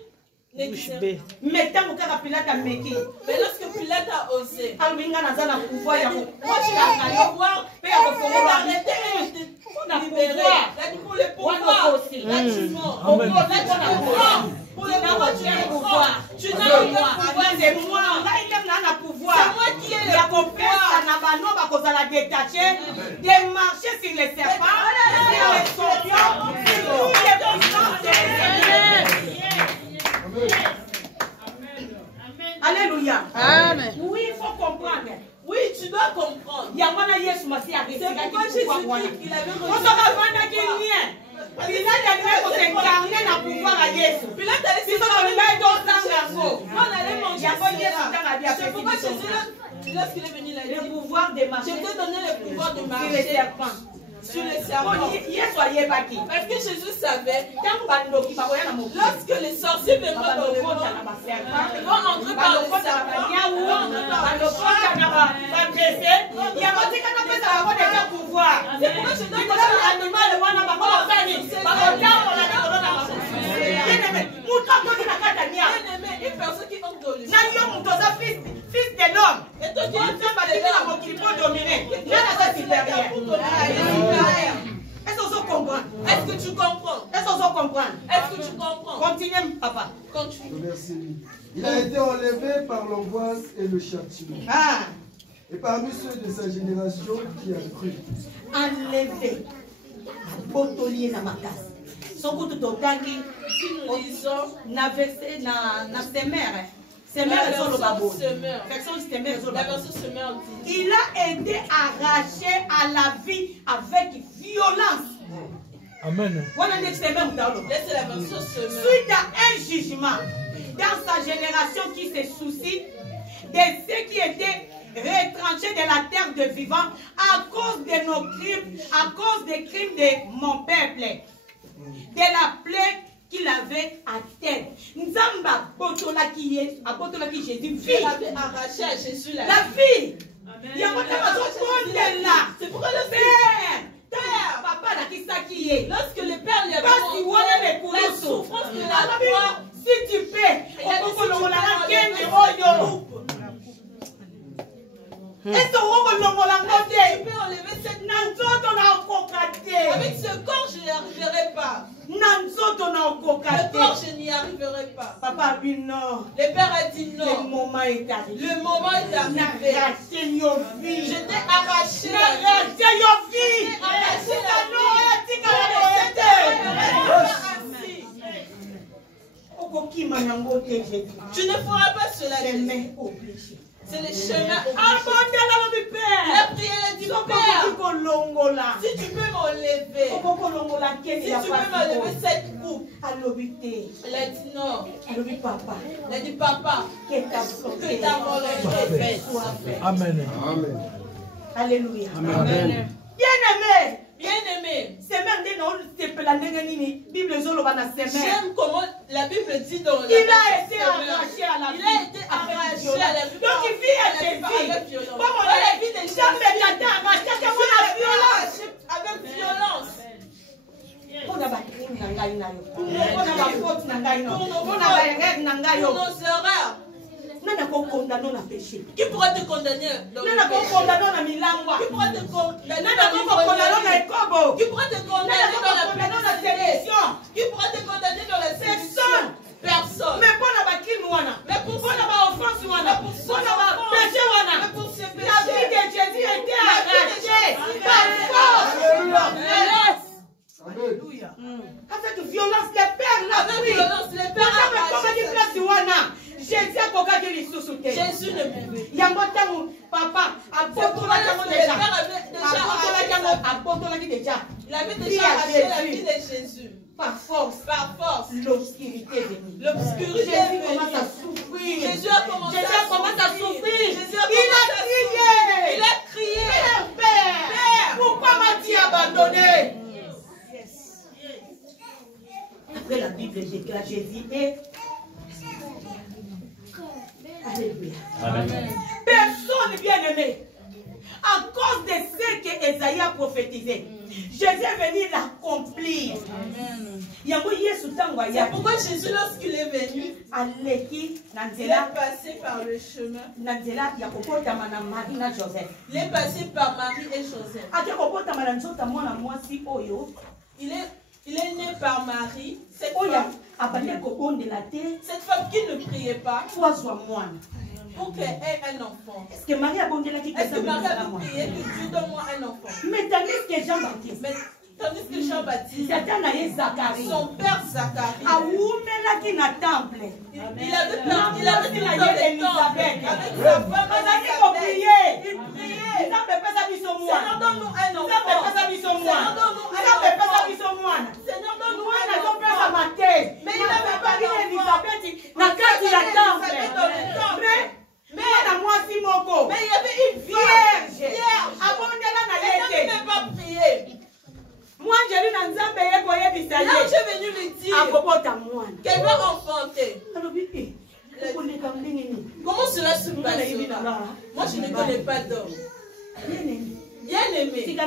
n'existait. Mais lorsque Pilate a osé, moi j'ai le pouvoir d'arrêter et de libérer. Pour le pouvoir, gratuitement. Pour le pouvoir, tu as le pouvoir. Tu n'as aucun pouvoir, c'est moi. C'est moi qui ai le pouvoir. De marcher sur les serpents, sur les scorpions, sur tous les puissances de Alléluia. Amen. Oui, il faut comprendre. Oui, tu dois comprendre. C'est pourquoi Jésus dit qu'il avait reçu. C'est pourquoi Jésus, lorsqu'il est venu, il a dit, le pouvoir de marcher. Je t'ai donné le pouvoir de marcher sur les serpents. Sur les serpents. Parce que Jésus savait, lorsque les sorciers viendront dans le monde, ils vont entrer par le serpent, ils vont entrer par le pouvoir. C'est pourquoi je donne une personne qui entre dans le fils de l'homme. Et toi qui es Est-ce que tu comprends? Est-ce que tu comprends? Est-ce que tu comprends? Est-ce que tu comprends? Continue, papa. Continue. Merci. Il a été enlevé par l'angoisse et le châtiment. Et parmi ceux de sa génération qui a cru. Enlevé. Botolier na makasi. Soko tutotangi. Disons. Na verset na semere. La version semeur dit. Il a été arraché à la vie avec violence. Amen. Laissez la version semeur. Suite à un jugement dans sa génération qui se soucie de ceux qui étaient retranchés de la terre de vivants à cause de nos crimes, à cause des crimes de mon peuple, de la plaie qu'il avait à terre. Nzamba botolaki Jésus. Il avait arraché à Jésus la vie. C'est pourquoi le Père, lorsque le Père lui a montré la souffrance de la croix, si tu peux, est-ce que tu peux enlever cette avec ce corps, je n'y arriverai pas. Le corps, je n'y arriverai pas. Papa a dit non. Le Père a dit non. Le moment est arrivé. Le moment est arrivé. Je t'ai arraché la vie. Tu ne feras pas cela. C'est le chemin. La prière du Père. Si tu peux m'enlever. Si tu peux m'enlever cette coupe. Elle a dit non. Elle a dit papa. Que ta volonté soit faite. Amen. Alléluia. Amen. Bien-aimé. Bien-aimé. J'aime comment la Bible dit dans la Il a été arraché à la vie. Il a été arraché à la vie. Donc il vit à Jésus. Comment la vie de Jésus avec violence. Pour nos erreurs. Qui pourra te condamner dans le péché? Qui pourra te condamner dans Qui pourra te condamner dans la pénétration? Qui pourra te condamner dans la séduction? Personne. Mais pour ce péché, la vie de Jésus était arrachée par force. Il avait déjà arraché la vie de Jésus. Par force. L'obscurité est venue. L'obscurité Jésus commence à souffrir. Jésus a commencé à souffrir. Il a crié. Père, pourquoi m'as-tu abandonné? Après la Bible déclare Jésus est. Alléluia. Amen. Personne bien-aimé. À cause de ce que Esaïe a prophétisé, Jésus est venu l'accomplir. C'est pourquoi Jésus, lorsqu'il est venu, il est passé par le chemin. Il est passé par Marie et Joseph. Il est né par Marie, cette femme qui ne priait pas pour qu'elle ait un enfant. Est-ce que Marie a prié que Dieu donne-moi un enfant? Mais tandis que Jean-Baptiste, son père Zacharie, il avait pris dans le temple avec sa femme Élisabeth. Il priait. Seigneur, donne-nous un enfant. Seigneur, donne-nous un enfant. Mais il n'avait pas d'enfant. Mais il y avait une vierge. Elle n'avait pas prié. L'ange est venu lui dire qu'elle va enfanter. Comment cela se passe? Moi, je ne connais pas d'homme. Bien-aimé,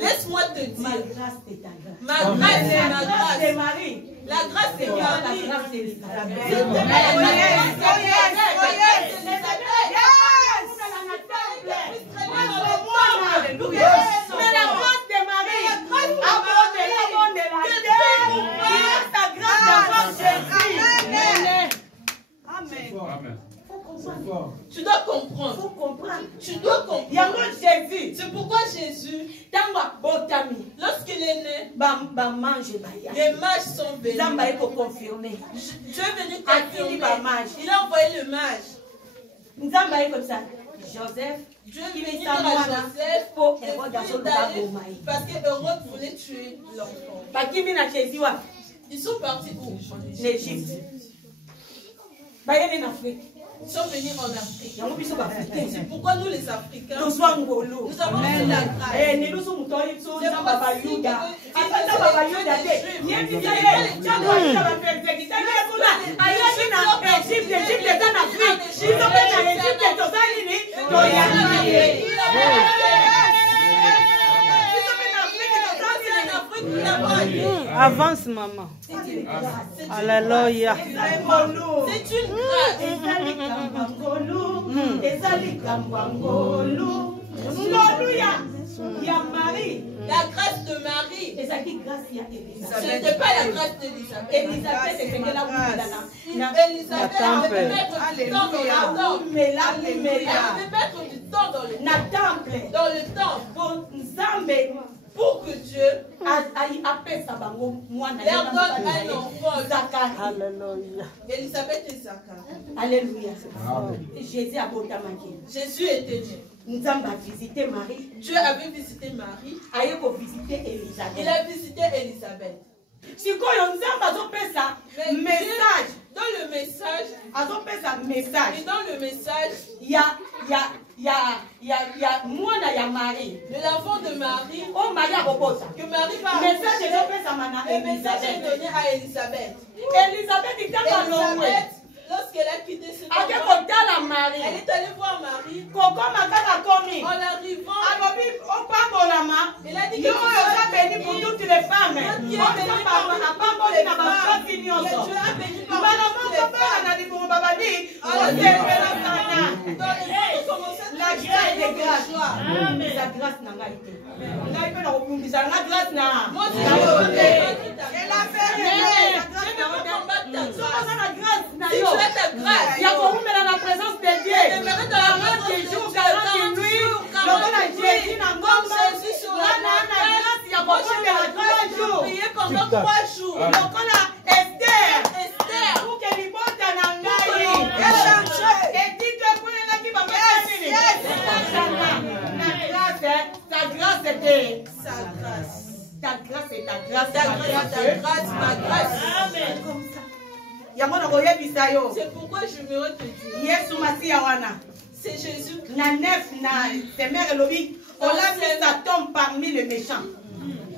laisse-moi te dire, ma grâce est ma grâce. La grâce est Marie. La grâce de Marie abonde la terre, sa grâce d'avoir Jésus. Amen. Tu dois comprendre. Tu dois comprendre. C'est pourquoi Jésus, lorsqu'il est né, les mages sont venus. Dieu est venu confirmer. Il a envoyé le mage. Joseph, Dieu est venu dire à Joseph pour parce que Hérode voulait tuer l'enfant. Ils sont partis où? En Égypte. Ils sont venus en Afrique. C'est pourquoi nous les Africains, nous avons fait la grâce. Avance, maman. Alléluia. C'est une la grâce de Marie. Ce n'était pas la grâce d'Élisabeth. Élisabeth avait mettre du temps dans le temple. Elle avait mettre du temps dans le temple. Pour que Dieu leur donne un enfant. Alléluia. Élisabeth et Zacharie. Alléluia. Jésus était né. Nous avons visité Marie. Dieu avait visité Marie. Il a visité Élisabeth. Si quand nous avons fait ça, message. Dans le message, et dans le message, il y a moi et Marie. De l'enfant de Marie. Oh Marie a reposé. Que Marie va. Message le message est donné à Élisabeth. Élisabeth, lorsqu'elle a quitté ce endroit, elle est allée voir Marie. En arrivant, il a dit que tu es bénie pour toutes les femmes. Dieu a béni la grâce de grâce. La grâce n'a pas été. Si tu as ta grâce, il y a la présence de Dieu. 40 jours, 40 nuits, Jésus sur la prier pendant 3 jours. Esther, pour que les portes en ta grâce était sa grâce. Ta grâce est ta grâce. Ta grâce, ma grâce. Amen. Comme ça. C'est pourquoi je me retenir. Yesu Masia wana. C'est Jésus. Na nef na Seigneur Elohim, on l'a mis sa tombe parmi les méchants.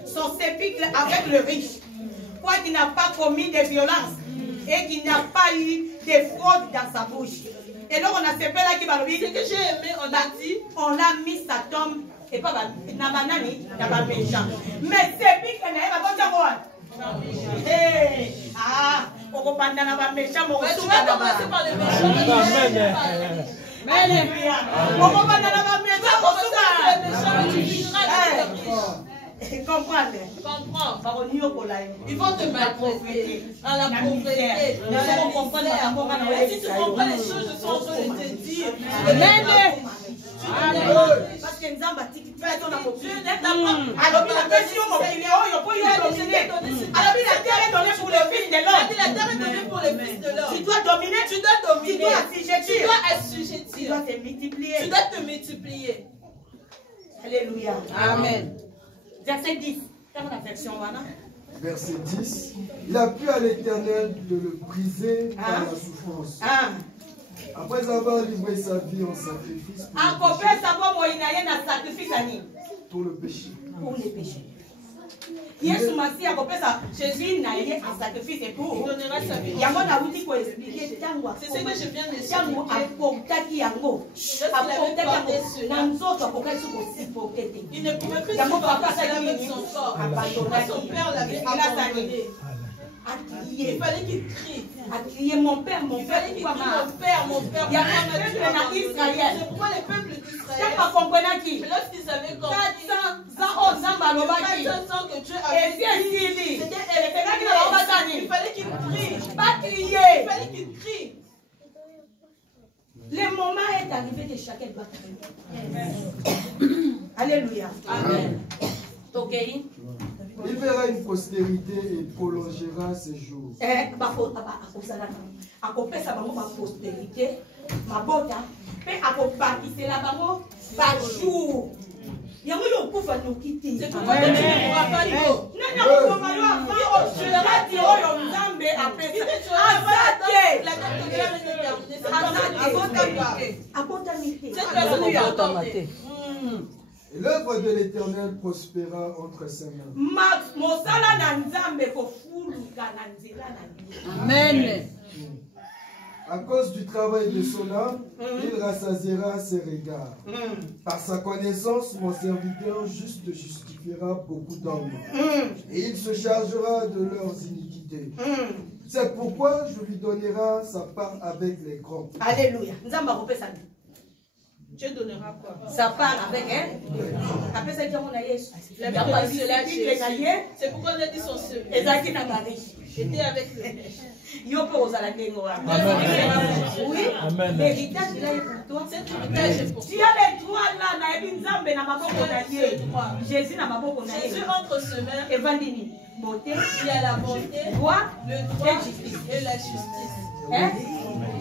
Son sépulcre avec le riche. Quoi qu'il n'a pas commis de violence et qu'il n'a pas eu de fraude dans sa bouche. Et donc on a séparé là qui va le dire. Ce que j'ai aimé, on a dit. On a mis sa tombe et pas na banani, na ba méchant. Mais sépulcre n'a pas bon savoir. Ah, on va pas na ba méchant, on va commencer par les méchants. Alléluia. On va pas na ba méchant, on comprendre. Ils vont te maltraiter à la pauvreté. Si tu comprends les choses, je suis en train de te dire. Parce que nous avons dit que tu es dans la pauvreté. Alors, la terre est donnée pour les fils de l'homme. Tu dois dominer. Tu dois dominer. Tu dois assujettir. Tu dois assujettir. Tu dois te multiplier. Tu dois te multiplier. Alléluia. Amen. Verset 10. Verset 10. Il a plu à l'Éternel de le briser dans la souffrance. Après avoir livré sa vie en sacrifice pour le péché. Pour les péchés. Yesu Masi a kopé ça. Jésus n'a eu un sacrifice et pour. Il donnera sa vie. Yango na wuti ko expliquer tango. C'est ce que je viens de dire. Tango apokaki yango. Apokaki nanzoto apokaki ko sipokete. Il ne pouvait plus supporter cela avec son corps. Son père l'avait abandonné. Il fallait qu'il crie. A crié mon père, mon père. Il fallait qu'il crie mon père, mon père. Il y a un peuple en Israël. C'est pourquoi les peuples d'Israël. Lorsqu'ils avaient compris 400 ans que Dieu avait dit, il fallait qu'il crie. Pas crier. Il fallait qu'il crie. Le moment est arrivé que chacun doit crier. Alléluia. Amen. Ok. Il verra une postérité et prolongera ses jours. C'est pourquoi tu ne pourras pas l'eau. Et l'œuvre de l'Éternel prospéra entre ses mains. Amen. À cause du travail de son âme, il rassasiera ses regards. Par sa connaissance, mon serviteur juste justifiera beaucoup d'hommes. Et il se chargera de leurs iniquités. C'est pourquoi je lui donnerai sa part avec les grands. Alléluia. Dieu donnera quoi? Ça part avec elle. Après ça, c'est pourquoi on a dit son secret. J'étais avec le riche. Oui, l'héritage là est pour toi. Cet héritage est pour toi. Tu as les droits là, Jésus n'a pas beaucoup. Jésus entre ses mains. Et Vandini. Beauté. Il y a la bonté, le droit et la justice. Hein?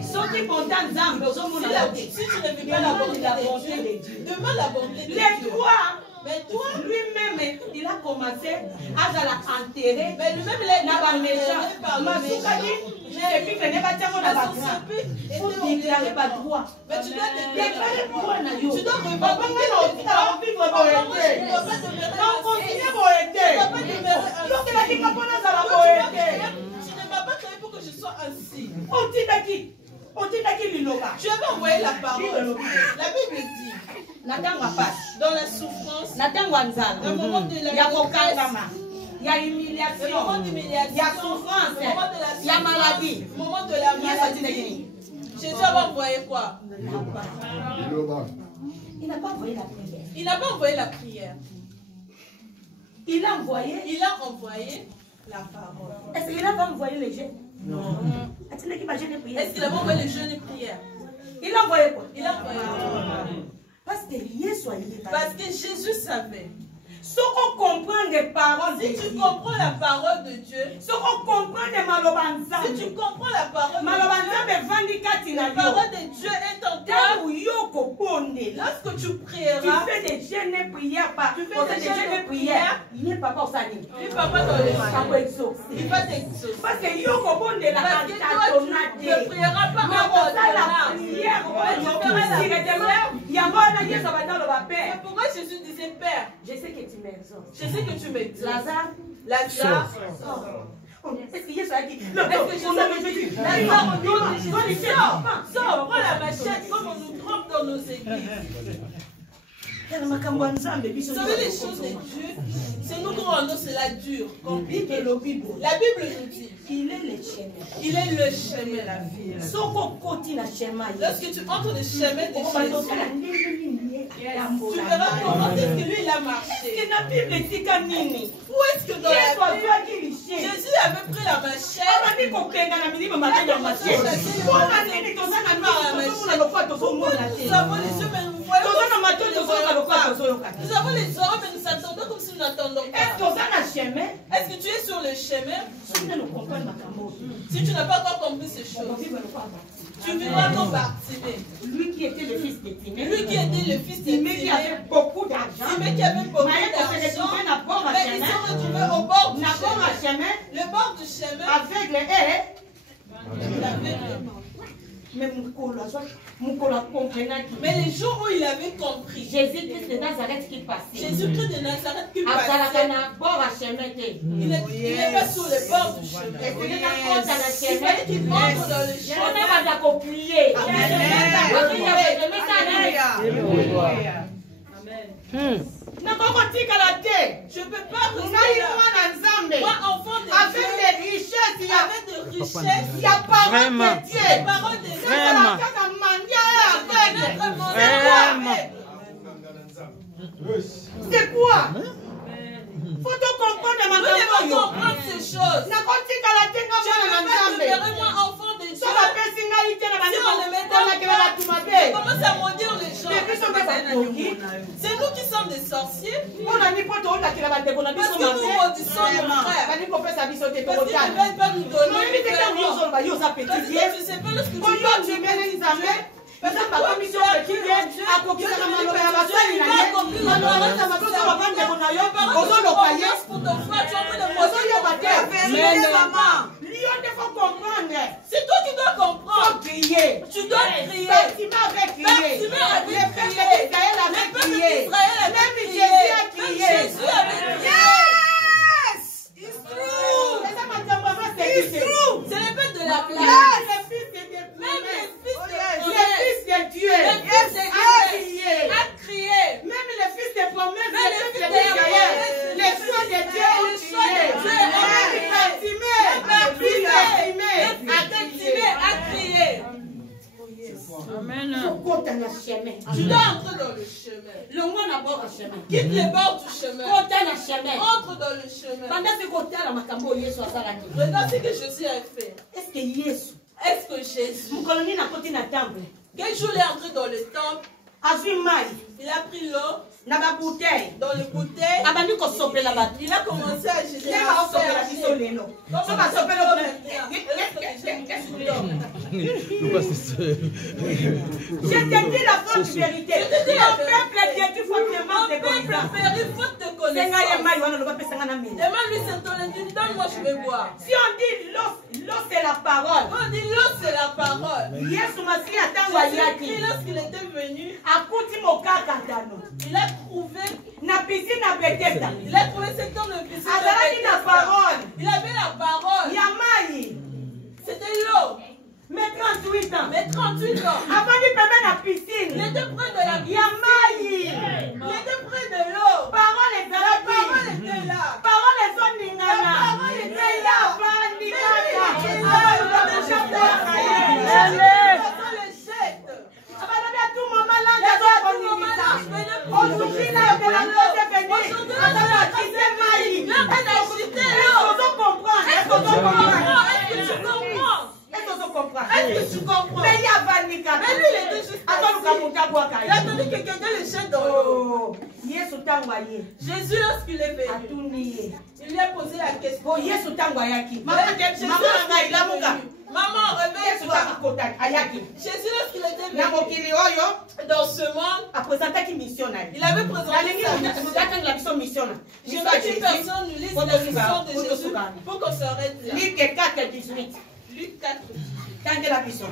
Si tu ne vis pas la bonté de Dieu, demain la bonté de Dieu. Les droits, mais toi, lui-même, il a commencé à enterrer. Mais lui-même, il a été méchant. Pour déclarer pas droit. Mais tu dois déclarer droit. Tu dois revendiquer ton droit. Tu ne dois pas demeurer tu ne m'as pas créé pour que je sois ainsi. Tu avais envoyé la parole. La Bible dit, dans la souffrance, le moment de la il y a humiliation, il y a souffrance, il y a maladie, le moment de la maladie. Jésus avait envoyé quoi? Il n'a pas envoyé la prière. Il n'a pas envoyé la prière. Il a envoyé la parole. Est-ce qu'il n'a pas envoyé les jeûnes? Non. Est-ce qu'il a pas envoyé les jeûnes et prières? Il a envoyé quoi? Il a envoyé la parole. Parce que Jésus savait. Si on comprend les paroles de Si Dieu, tu comprends la parole de Dieu, si on comprend les malobanza, si tu comprends la parole de malobanza Dieu, me vandikati na la parole de Dieu est en toi. Tangu yoko bonde. Lorsque tu Tu prieras, fais des jeûnes et prières par. Tu fais Quand des des jeûnes jeûnes et et prières. Il n'est pas pour ça. tu vas pas dans les Ça mains. peut exaucer. Il va t'exaucer. Parce que yoko bonde la Parce que toi, tu ne prieras pas Mais en on a la ton prière. Mais tu feras la prière. Il y a un Dieu ça va dans le Père. C'est pourquoi Jésus disait Père, Je sais que tu m'exauces. je sais que tu m'exauces. Lazare. Lazare, Est-ce que Jésus a dit? Non, est-ce que Jésus a dit Lazare, au nom de Jésus, sors, prends la machette comme on nous trompe dans nos églises. Vous savez, les choses de Dieu, c'est nous qui rendons cela dur. La Bible nous dit il est le chemin. il est le chemin, la vie. Lorsque tu entres le chemin de Jésus, tu verras comment est-ce que lui il a marché. Où est-ce que dans la Bible, Jésus avait pris la machette, nous avons les yeux, mais nous voyons nous avons les oreilles, mais nous attendons comme si nous n'attendons pas. Est-ce que tu es sur le chemin? Si tu n'as pas encore compris ces choses, tu vivras comme Bartimée. Lui qui était le fils de Timée. Lui qui était le fils de Timée qui avait Timée, beaucoup d'argent. Timée qui avait beaucoup d'argent, mais ils sont retrouvés au bord du chemin. Le bord du chemin, Aveugle mais mais les jours où il avait compris, Jésus-Christ de Nazareth qui passait. Jésus-Christ de Nazareth qui passait, il n'est pas sur le bord du chemin. Il fallait qu'il entre dans le chemin. Je ne peux pas rester là. Moi, enfant de Dieu, avec des richesses, avec de richesses, il y a parole Vraiment. de Dieu. les paroles de Dieu, Vraiment. C'est quoi? Faut te comprendre Nous devons comprendre ces choses. Je ne peux pas demeurer moi enfant de Dieu. Si on ne met pas, on commence à maudire les gens. C'est nous qui sommes des sorciers. Parce que nous maudissons nos frères. Parce qu'ils ne veulent pas nous donner différemment. Parce que tu ne sais pas lorsque tu vas te mettre. Parce que toi, tu as cru en Dieu. Dieu te dit que tu as compris la parole. Tu as confiance pour ton frère. Tu as envie de maudire ton frère. C'est toi qui dois comprendre. Tu dois crier. Bartimée avait crié. Le peuple d'Israël avait crié. Même Jésus avait crié. C'est le peuple de la place. Même les fils de Dieu a crié. Même les fils de promesses, Même les fils les de fils de Israël, promesses, les choix de Dieu ont les choix de crié. Dieu ont crié. Bartimée a crié. Amen. Tu dois entrer dans le chemin. Quitte les bords du chemin. Entre dans le chemin. Regarde ce que Jésus a fait. Est-ce que Jésus, quel jour il est entré dans le temple, il a pris l'eau dans les bouteilles, il a commencé à jeter la terre. Je te dis la faute vérité. Mon peuple est Dieu faute de connaissance. Faute de connaissance. Demande-lui c'est ton indigne, donne-moi, je vais boire. Si on dit l'eau c'est la parole. On dit l'eau c'est la parole. Jésus-Christ, lorsqu'il était venu, il a trouvé il a trouvé cet homme de piscine. Il avait la parole. C'était l'eau. Mais 38 ans. Mais 38 ans. Avant de permettre la piscine. Il était près de la piscine. Il était près de l'eau. Parole est là. La parole était là. Parole est son ningana. La parole était là. Est-ce que tu comprends? Mais lui, il était juste assis. Il attendait que quelqu'un le jette dans l'eau. Jésus, lorsqu'il est venu, il lui a posé la question. Maman, réveille-toi. Jésus, lorsqu'il était venu dans ce monde, il avait présenté sa mission. Je veux qu'une personne nous lise la mission de Jésus pour qu'on s'arrête là. Luc 4, 18. Luc 4, 18. Quand la mission.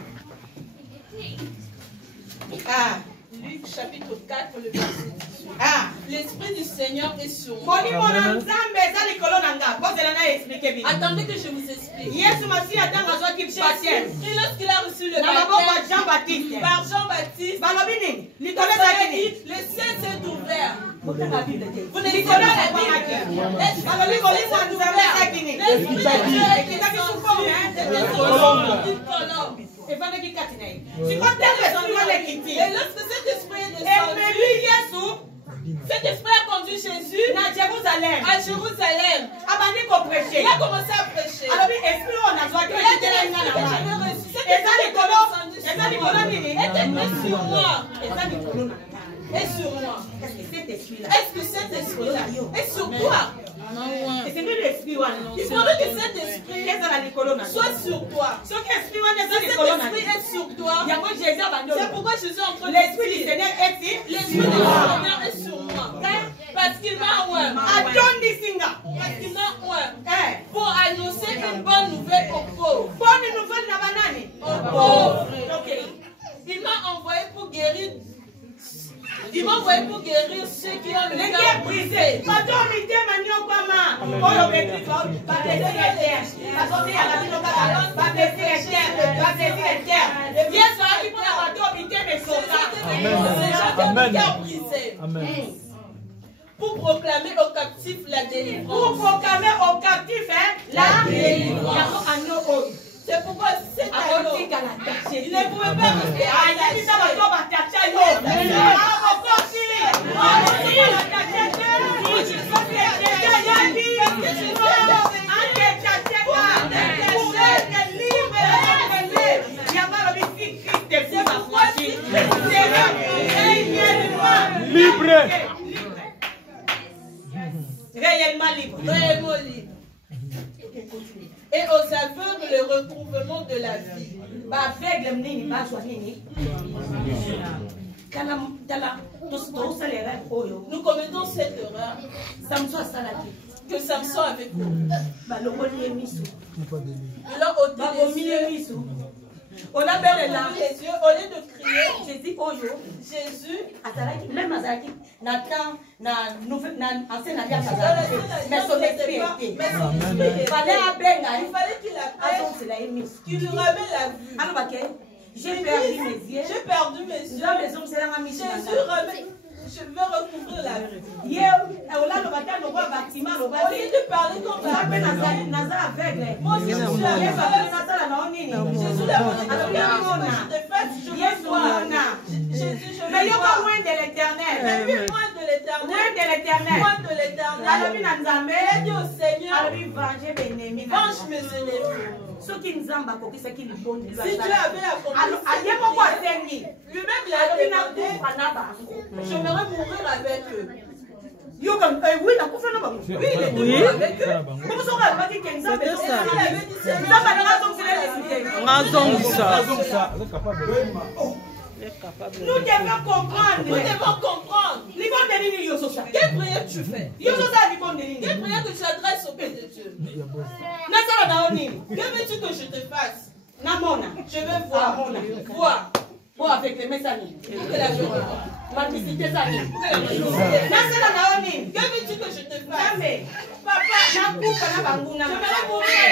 Luc chapitre 4, le verset 18. L'Esprit du Seigneur est sur moi. Attendez que je vous explique. Jésus, lorsqu'il a reçu le baptême par Jean-Baptiste, le ciel s'est ouvert. Vous ne lisez pas la Bible. L'Esprit de Dieu est descendu d'une colombe. Et lorsque cet esprit est descendu, cet esprit a conduit Jésus à Jérusalem. Il a commencé à prêcher. Est sur moi. Est-ce que cet esprit-là est sur toi? Il faudrait que cet esprit soit sur toi. Cet esprit est sur toi. C'est pourquoi Jésus est en train de dire l'Esprit du Seigneur est sur moi. Parce qu'il m'a oint. Parce qu'il m'a oint. Pour annoncer une bonne nouvelle aux pauvres. Il m'a envoyé pour guérir. Il m'a envoyé pour guérir ceux qui ont le cœur brisé. Pour proclamer aux captifs la délivrance. C'est pourquoi cet agneau, il ne pouvait pas rester libre. Réellement libre. Réellement libre. Et aux aveugles le recouvrement de la vie. Nous commettons cette erreur que Samson avait commis. Il a ôté les yeux. On a fermé les yeux au lieu de crier Jésus, même mais son esprit était. il fallait qu'il appelle, qu'il lui ramène la vue. J'ai perdu mes yeux. Jésus ramène. Je veux recouvrir la vue. Au lieu de parler comme ça, moi aussi je suis aveugle. Jésus l'a demandé que je te fasse, je veux voir. Jésus, je veux voir. Loin de l'éternel. Loin de l'éternel. Il a dit au Seigneur, venge mes ennemis. Si Dieu avait accompli, lui-même il a demandé, j'aimerais mourir avec eux. Oui, il est mort avec eux. Nous devons comprendre. Quelle prière tu fais? Quelle prière que tu adresses au Père de Dieu? Que veux-tu que je te fasse? Je veux voir. Voir avec les messages. Que la joie. Ma visite ça. Que veux-tu que je te fasse? Papa, j'aimerais mourir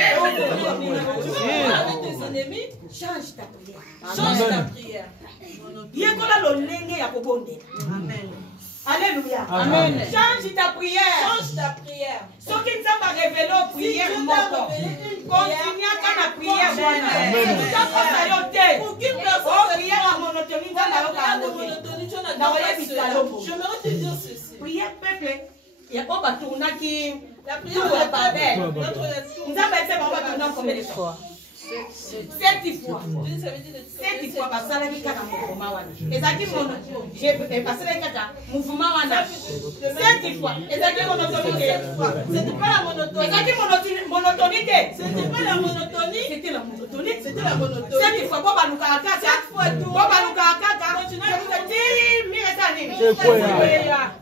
avec tes ennemis. Change ta prière. Change ta prière. Amen. Alléluia. Amen. Change ta prière. Change ta prière. Ce qui nous a révélé prière, continue à la prière. Aucune personne. J'aimerais te dire ceci. Prière peuple. Il y a pas de tournage qui. La prière de Babel. Notre nous avons fait combien de fois? 7 fois. 7 fois basalaki kaka mouvement wana. Ezaki basalaki kaka mouvement wana. 7 fois. Ezaki monotonité. C'était pas la monotonie. Ezaki monotonité. C'était pas la monotonie. C'était la monotonie. C'était la monotonie. 7 fois. Boba luka kaka. 7 fois tout. Boba luka kaka.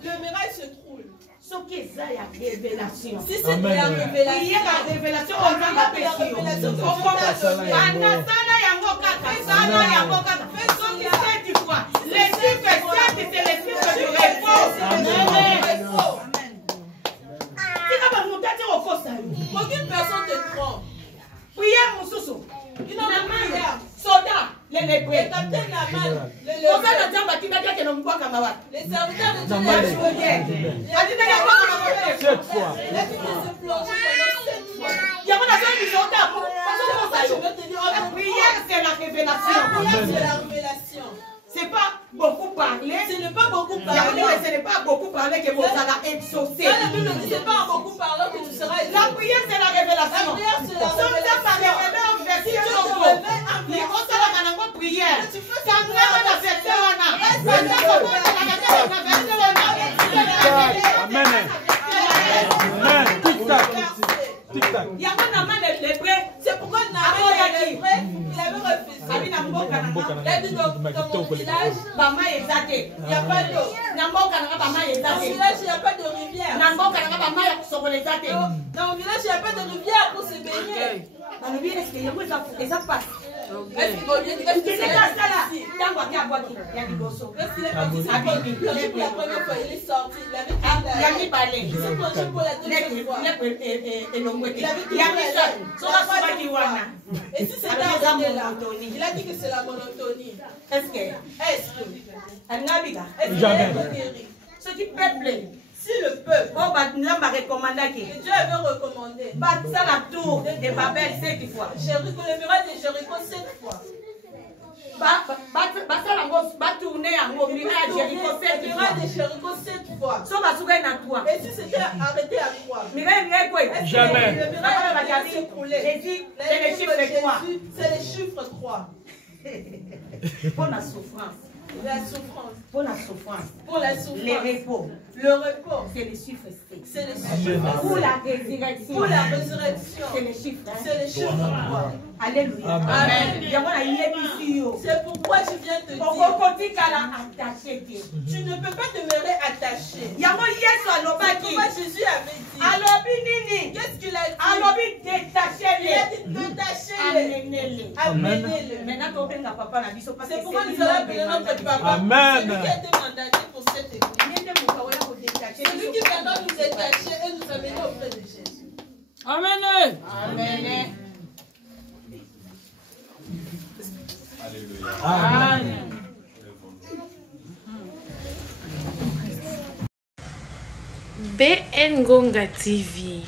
Le miracle se trouve. Ce qui est ça, il y a révélation. Si c'est de la révélation, il y a la révélation. On va la révélation. Les chiffres 7, c'est les chiffres du repos. Aucune personne te trompe. Prière Moussoussou. Soda, les lépreux. Les capitaines Naman. Les serviteurs de Dieu. Sept fois. La prière, c'est la révélation. C'est pas beaucoup parler. Ce n'est pas beaucoup parler. Ce n'est pas beaucoup parler que vous allez exaucer. La Bible dit c'est pas en beaucoup parlant que tu seras exaucé. La prière c'est la révélation. La prière c'est la révélation. C'est pourquoi il avait refusé. Il a dit dans mon village, maman est zatée. Il n'y a pas d'eau. Dans mon village, il n'y a pas de rivière. Dans mon village, il n'y a pas de rivière pour se baigner. Dans le village, est-ce ça passe? Est-ce qu'il est parti? La première fois, il est sorti. Il avait parlé. Il s'est plongé pour la deuxième fois. Il avait et si c'est la monotonie, il a dit que c'est la monotonie. Est-ce que jamais. Ce qui peuple, si le peuple, que Dieu avait recommandé, ça la tour de Babel 7 fois. Jéricho, le miracle de Jéricho 7 fois. Tourner en miracle de Jéricho 7 fois. Et si c'était arrêté à 3? Jamais. Le miracle s'est écroulé. C'est les chiffres 3. Pour la souffrance. La souffrance. Pour la souffrance. Pour la souffrance. Les repos. Le repos. C'est les chiffres 6. C'est les chiffres. Pour la résurrection. Pour la résurrection. C'est les chiffres. C'est les chiffres 3. Alléluia. Amen. C'est pourquoi je viens te dire. Tu ne peux pas demeurer attaché. Pourquoi Jésus avait dit. Qu'est-ce qu'il a dit? Il a dit détachez-les. Amenez-le. C'est pourquoi nous allons appeler notre papa. Amen. Celui qui a été mandaté pour cette église. Celui qui viendra nous détacher et nous amener auprès de Jésus. Amen. Amen. Amen. BN Ngonga TV,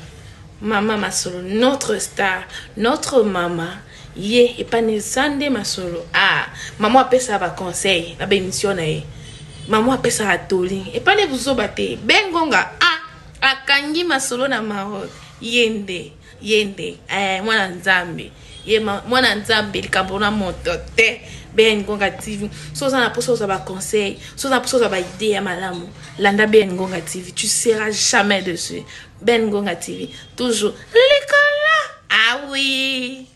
Maman Masolo, notre star, notre maman. Ye et pas ne sande Masolo. Ah, maman appelle ça ba conseil, la bénédiction na ye. Maman appelle ça atoli. Et pas ne vous obate. BN Ngonga, akangi Masolo na Maroc. Yende. Mwana nzambe. Mwana nzambe likambo na moto te. BN Ngonga TV. Soza na poso za ba conseil, soza na poso za ba idée ya malamu. Landa BN Ngonga TV, tu seras jamais dessus. BN Ngonga TV, toujours l'école. Ah oui.